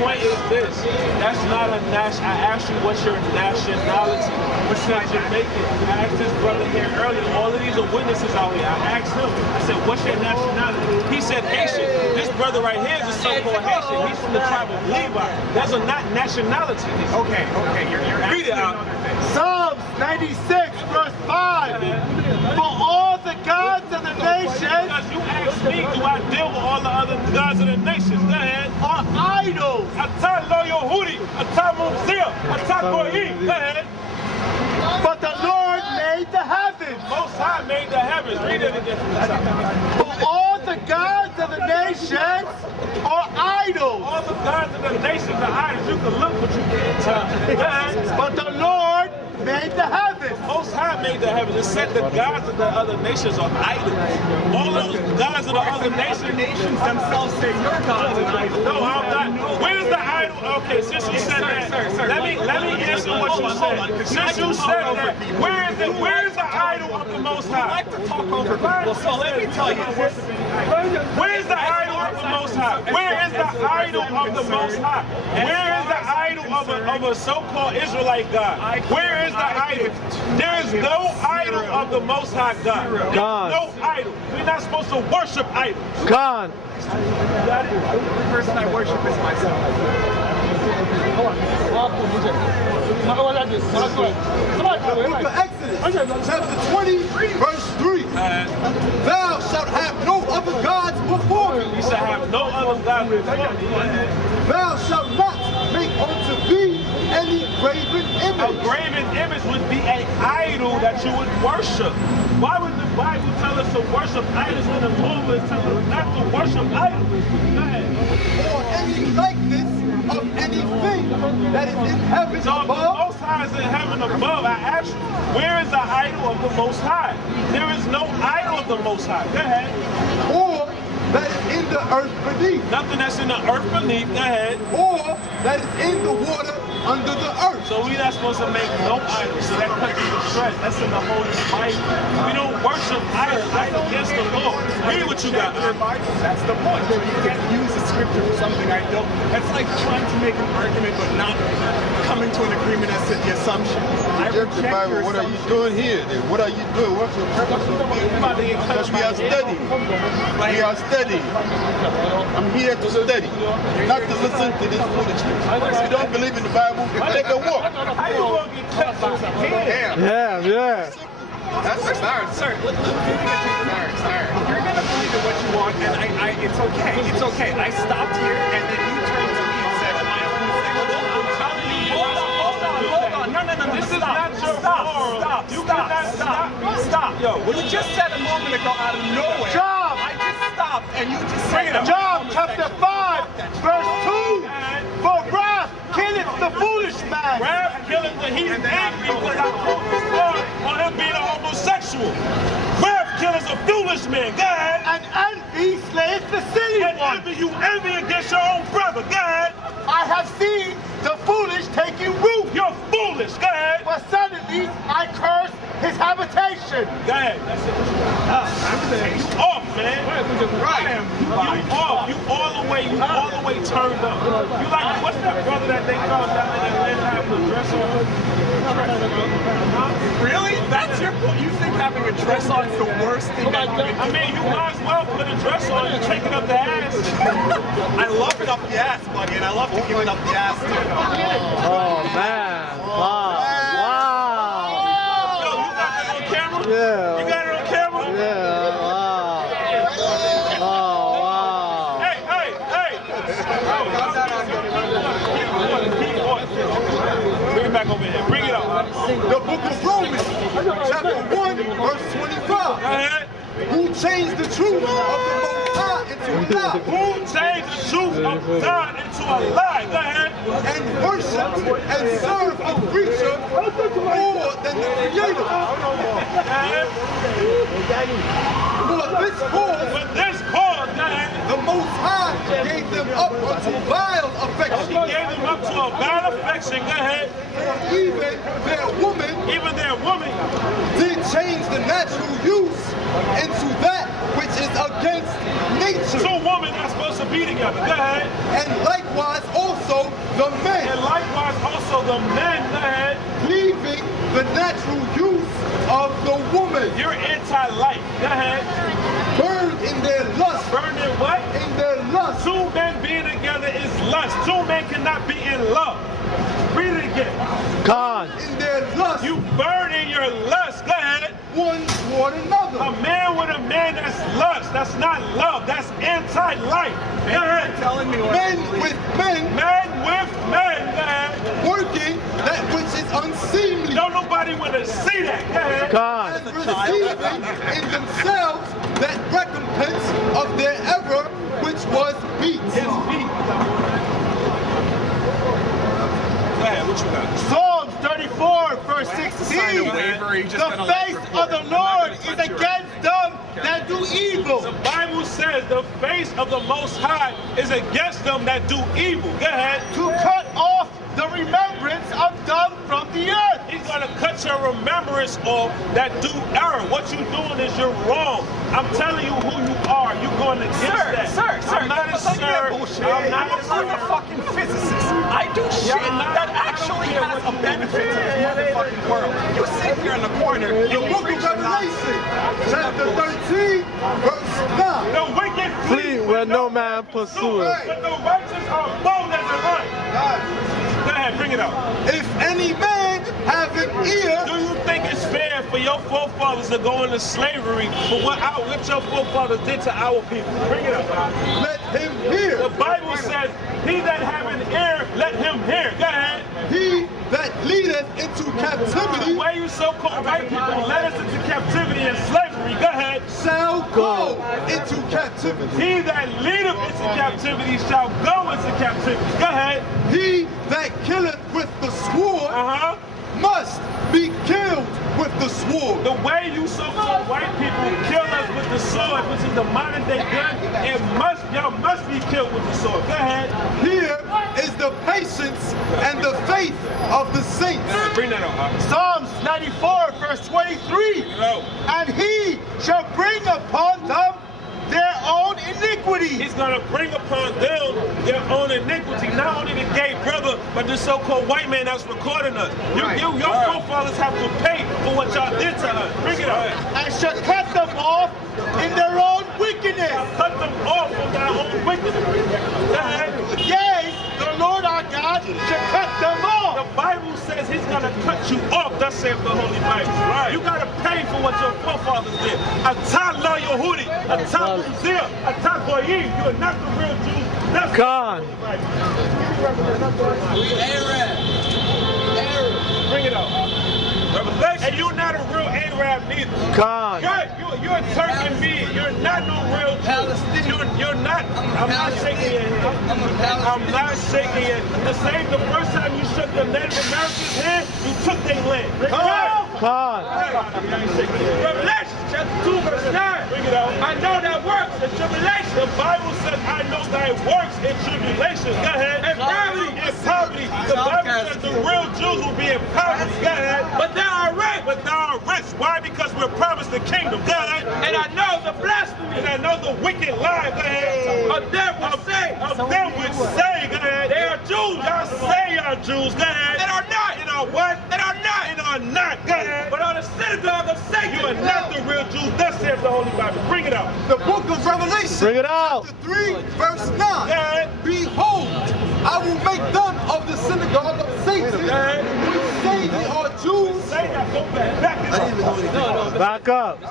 point is this. That's not a national. I asked you what's your nationality. What's not Jamaican? I asked this brother here earlier. All of these are witnesses out here. I asked him. I said, what's your nationality? He said Haitian. This brother right here is a so-called Haitian. He's from the tribe of Levi. That's a not nationality. Okay. You're Read it out. Psalms 96, verse 5. For all the gods of the nations Because you asked me, do I deal with all the other gods of the nations? Go ahead. are idols. Ata Loyo Hudi, Ata Mumzia, Ata Goyi. Go ahead. But the Lord made the heavens. Most High made the heavens. Read it again from the top. For all the gods of the nations are idols. All the gods of the nations are idols. You can look, but you can't tell. Go ahead. But the Lord made the heavens. Most High made the heavens. It said the gods of the other nations are idols. All those gods of the other nations themselves say your gods are idols. No, I'm not. Where's the idol? Okay, since you said that, let me answer what you said. Since you said that, where is the idol of the Most High? I like to talk over people, so let me tell you. Where is the idol of the Most High? Where is the idol of the Most High? Where is the idol of a so-called Israelite God? Where is the idol? There is no idol of the Most High God. There is no idol. We're not supposed to worship idols. Gone. The person I worship is myself. Exodus, chapter 20, verse 3. Thou shalt have no other gods before me. You shall have no other gods before me. Thou shalt not make unto thee any graven A image. graven image would be an idol that you would worship. Why would the Bible tell us to worship idols when the law is telling us not to worship idols? Go ahead. Or any likeness of anything that is in heaven So if the above. Most High is in heaven above, I ask you, where is the idol of the Most High? There is no idol of the Most High. Go ahead. Or that is in the earth beneath. Nothing that's in the earth beneath. Go ahead. Or that is in the water under the earth. So we're not supposed to make no idols. So that cuts you to shreds. That's in the Holy Bible. We don't worship idols. That's against the law. Read what you got. That's the point. So you can't use the scripture for something I don't. It's like trying to make an argument but not coming to an agreement as to the assumption. I Reject the reject Bible. your What are you assumption. doing here? Then? What are you doing? What's your purpose of being here? Because we are studying. We are studying. I'm here to study, not to listen to this foolishness. If you don't believe in the Bible, take a walk. How you gonna get cut by hand? Yeah. That's Larry, sir. Let me get you, Larry. You're gonna believe in what you want, and it's okay. It's okay. I stopped here, and then you turned to me and said, "My own thing." Hold on. No. This is not your forum. You cannot Stop. Yo, what you just said a moment ago out of nowhere. Job. I just stopped, and you just said it. Job chapter 5, verse 2. For wrath killeth the foolish man. Wrath killeth the he's angry because I quote this part on him being a homosexual. Wrath killeth a foolish man. Go ahead. And envy slayeth the silly And one. envy, you envy against your own brother. Go ahead. I have seen the foolish taking root. You're foolish. Go ahead. But suddenly I curse his habitation. Go ahead. That's it. You off, man. Right. You off. You all the way way turned up. You like, what's that brother that they call down in Atlanta having a dress on? Really? That's your point? You think having a dress on is the worst thing that you can do? I mean, you might as well put a dress on. You're taking up the ass. I love it up the ass, buddy, and I love to give it up the ass, too. Oh, man. Wow. Yo, you got that on camera? Yeah. You got it on camera? Yeah. Wow. Oh, wow. Hey. Bring it back over here. Bring it up. The book of Romans, chapter 1, verse 25. Go ahead. Who changed the truth of the Most High into a lie, Who changed the truth of God into a lie? Go ahead. and worship and serve a creature more than the Creator. For this cause, go ahead. the Most High gave them up unto vile He affection, gave them up to a bad affection. Go ahead. even their woman did change the natural use into that which is against nature. Two women are supposed to be together. Go ahead. And likewise also the men, And likewise also the men. Go ahead. leaving the natural use of the woman, You're anti-life. Go ahead. burned in their lust, Burn in what? in their lust, Two men being together is lust. Two men cannot be in love. Read it again. Con. in their lust, You burn in your lust. Go ahead. one toward another. A man with a man, that's lust. That's not love. That's anti-life. Go ahead. Telling me what Men with men, Man with man. Go ahead. working that which is unseemly, Don't nobody want to see that. Go ahead. Con. and receiving in themselves that recompense of their error which was meat. Go ahead. What you got? Psalms 34, verse 16. Sign a waiver, you just The gotta let face report of the it. I'm not Lord gonna is touch your against them that do evil. The Bible says the face of the Most High is against them that do evil. Go ahead. To cut off the remembrance of them from the earth. He's going to cut your remembrance off that do error. What you're doing is you're wrong. I'm telling you who you are. You're going against that. Sir, I'm not a sir. I'm not a I'm a fucking physicist. I do shit that actually has a benefit to this motherfucking world. You sit here in the corner, The you book of preach Revelation, chapter 13, verse 9. The wicked Flee where no man pursueth. but the righteous are bold as a lion. Go ahead, bring it up. If any man have an ear, Do you think it's fair for your forefathers to go into slavery for what your forefathers did to our people? Bring it up. let him hear. The Bible says, he that have an ear, let him hear. Go ahead. He that leadeth into The captivity way you so-called white people led us into captivity and slavery. Go ahead. shall go into captivity. He that leadeth into captivity shall go into captivity. Go ahead. He that killeth with the sword Uh-huh. must be killed with the sword. The way you so-called white people kill us with the sword, which is the modern day gun, y'all must be killed with the sword. Go ahead. Here is the patience and the faith of the saints. Bring that up. Psalms 94, verse 23. Go. And he shall bring upon them their own iniquity. He's going to bring upon them their own iniquity. Not only the gay brother, but the so-called white man that's recording us. Your forefathers have to pay for what y'all did to us. Bring it up. And shall cut them off in their own wickedness. Cut them off from their own wickedness. Go ahead. Yea, the Lord our God shall cut them off. The Bible says he's going to cut you off. Thus saith the Holy Bible. Right. You got to pay for what your forefathers did. Atah la Yehudi. Atah Uzziah. Atah Goyim. You are not the real Jews. That's Con. Bring it up. Revelation. And you're not a real Arab neither. Con. You're a Turk and me. You're not no real Jew. You're not. I'm not shaking your hand. I'm not shaking your hand. The first time you shook the Native Americans' hand, you took their land. Con. Revelation chapter 2 verse 9. Bring it out. I know that works in tribulation. The Bible says I know that it works in tribulation. Go ahead. And poverty. In poverty. The Bible says the real Jews will be in poverty. Go ahead. But thou art rich. But thou art rich. Why? Because we're promised the kingdom. Go ahead. And I know the blasphemy. And I know the wicked lie. Go ahead. Of them which say. Of them which Y'all say y'all Jews. Go ahead. And are not. And are what? And are not. And are not. Go ahead. But on the synagogue of Satan. You are not the real Jews. Thus says the Holy Bible. Bring it out. The book of Revelation. Bring it out. Chapter 3, verse 9. Go ahead. Behold, I will make them of the synagogue of Satan. Go ahead. Who say they are Jews. Say that. Go back. Back it up. Back up. All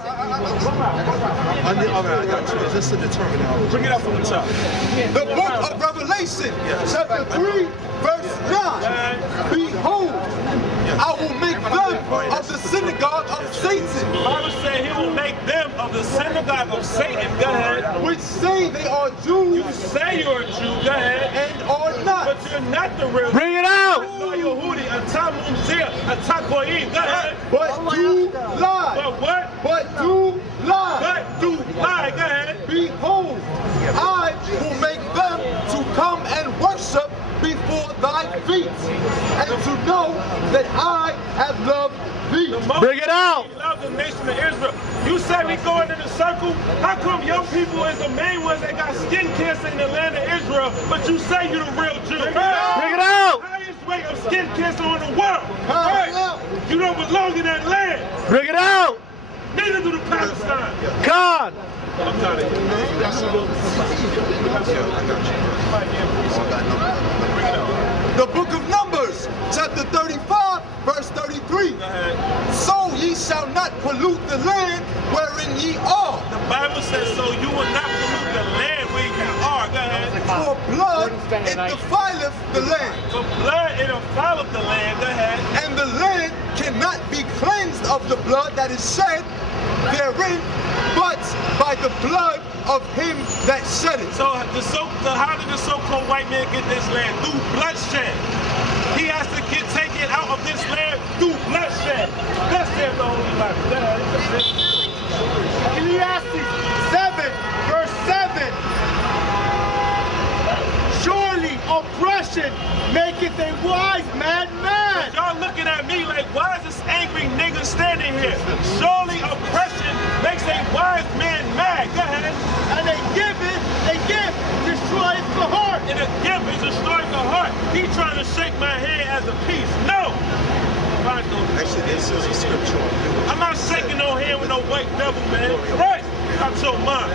right, I got you. This is the terminology. Bring it up from the top. The book of Revelation, chapter 3, verse 9. Behold, I will make them of the synagogue of Satan. The Bible said he will make them of the synagogue of Satan. Go ahead. Which say they are Jews. You say you're a Jew. Go ahead. And are not. But you're not the real Bring it out. No, Yehudi, Atamumzir, Atagoyim. Go ahead. But do lie. But what? But do lie. But do lie. Go ahead. Behold, I will make them to come and worship before thy feet, and to know that I have loved thee. Bring it out. He loved the nation of Israel. You say we going in a circle? How come young people is the main ones that got skin cancer in the land of Israel, but you say you're the real Jew? Bring it out. Highest rate of skin cancer in the world. Right. You don't belong in that land. Bring it out. Neither do the Palestine. Con. I'm tired of The book of Numbers, chapter 35, verse 33. So ye shall not pollute the land wherein ye are. The Bible says so you will not pollute the land where you are. Go ahead. For blood it defileth the land. For blood it defileth the land. Go ahead. And the land cannot be cleansed of the blood that is shed therein, but by the blood of him that shed it. So how did the so-called white man get this land? Through bloodshed. He has to get taken out of this land through bloodshed. That's the Holy Bible. Go ahead. Ecclesiastes 7, verse 7. Surely oppression maketh a wise man mad. Y'all looking at me like, why is this angry nigga standing here? Surely oppression makes a wise man mad. Go ahead. And a gift destroys the heart. And a gift is destroying the heart. He trying to shake my hand as a piece. No. Actually, this is a scripture. I'm not shaking no hand with no white devil, man. Right. Out your mind.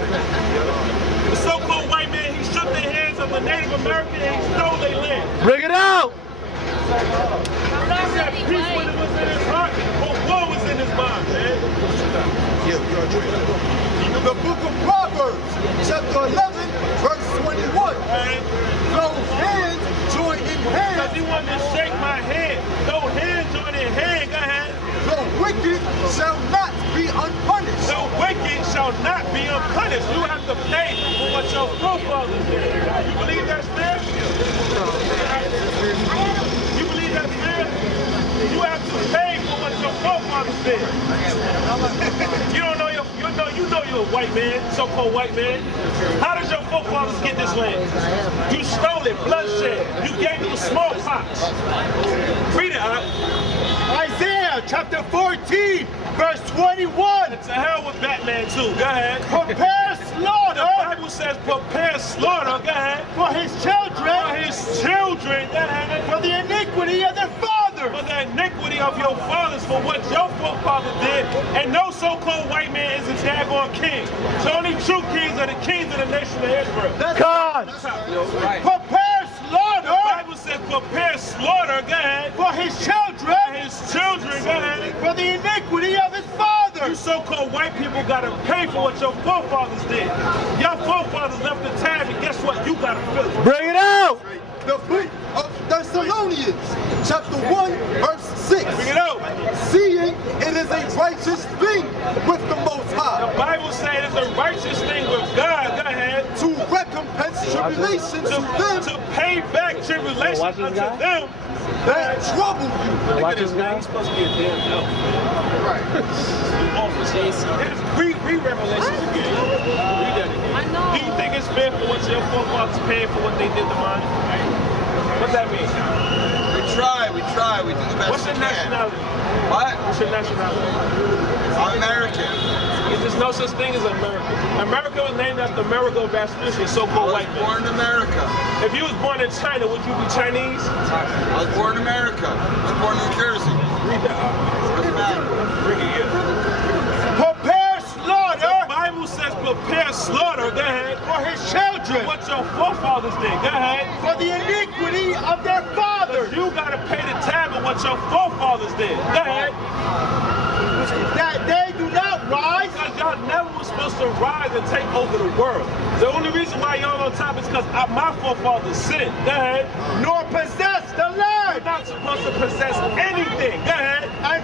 The so-called white man, he shook the hands of the Native American and he stole their land. Bring it out. He said peace when it was in his heart, but war was in his mind, man. The book of Proverbs, chapter 11, verse 21. Though hands join in hand. Because he wanted to shake my hand. Though hands join in hand, go ahead. The wicked shall not be unpunished. The wicked shall not be unpunished. You have to pay for what your forefathers did. You believe that's fair? You believe that's fair? You have to pay for what your forefathers did. You don't know you know you're a white man, so-called white man. How did your forefathers get this land? You stole it, bloodshed. You gave them smallpox. Read it, Isaiah chapter 14, verse 21. To hell with Batman too. Go ahead. Prepare slaughter. The Bible says prepare slaughter. Go ahead. For his children. For his children. Go ahead. For the iniquity of their fathers. For the iniquity of your fathers, for what your forefather did. And no so-called white man is a daggone king. The only true kings are the kings of the nation of Israel. God. Prepare slaughter. The Bible says prepare slaughter. Go ahead. For his children. For his children. Go ahead. For the iniquity of his fathers. You so-called white people gotta pay for what your forefathers did. Your forefathers left the tab, and guess what? You gotta fill it. Bring it out. The book of Thessalonians, chapter 1, verse 6. Bring it out. Seeing it is a righteous thing with the Most High. The Bible says it's a righteous thing with God. Go ahead. To recompense tribulation to them. To pay back tribulation unto them that trouble you. Watch this guy. He's supposed to be a damn devil. Read Revelations again. Read that again. I know. Do you think it's fair for what your forefathers paid for what they did to mine? What that mean? We try. We do the best What's your we can. nationality? What? What's your nationality? I'm American. There's no such thing as America. America was named after Amerigo Vespucci, so-called white man. Born in America. If you was born in China, would you be Chinese? I was born in America. I was born in New Jersey. Read that. Doesn't matter. Bring it here. Prepare slaughter The Bible says prepare slaughter, go ahead, for his children, what your forefathers did, go ahead. for the iniquity of their fathers, You gotta pay the tab of what your forefathers did, go ahead. that they do not rise, Because y'all never was supposed to rise and take over the world. The only reason why y'all on top is because my forefathers sinned, go ahead. nor possess the You're land, not supposed to possess anything, go ahead. and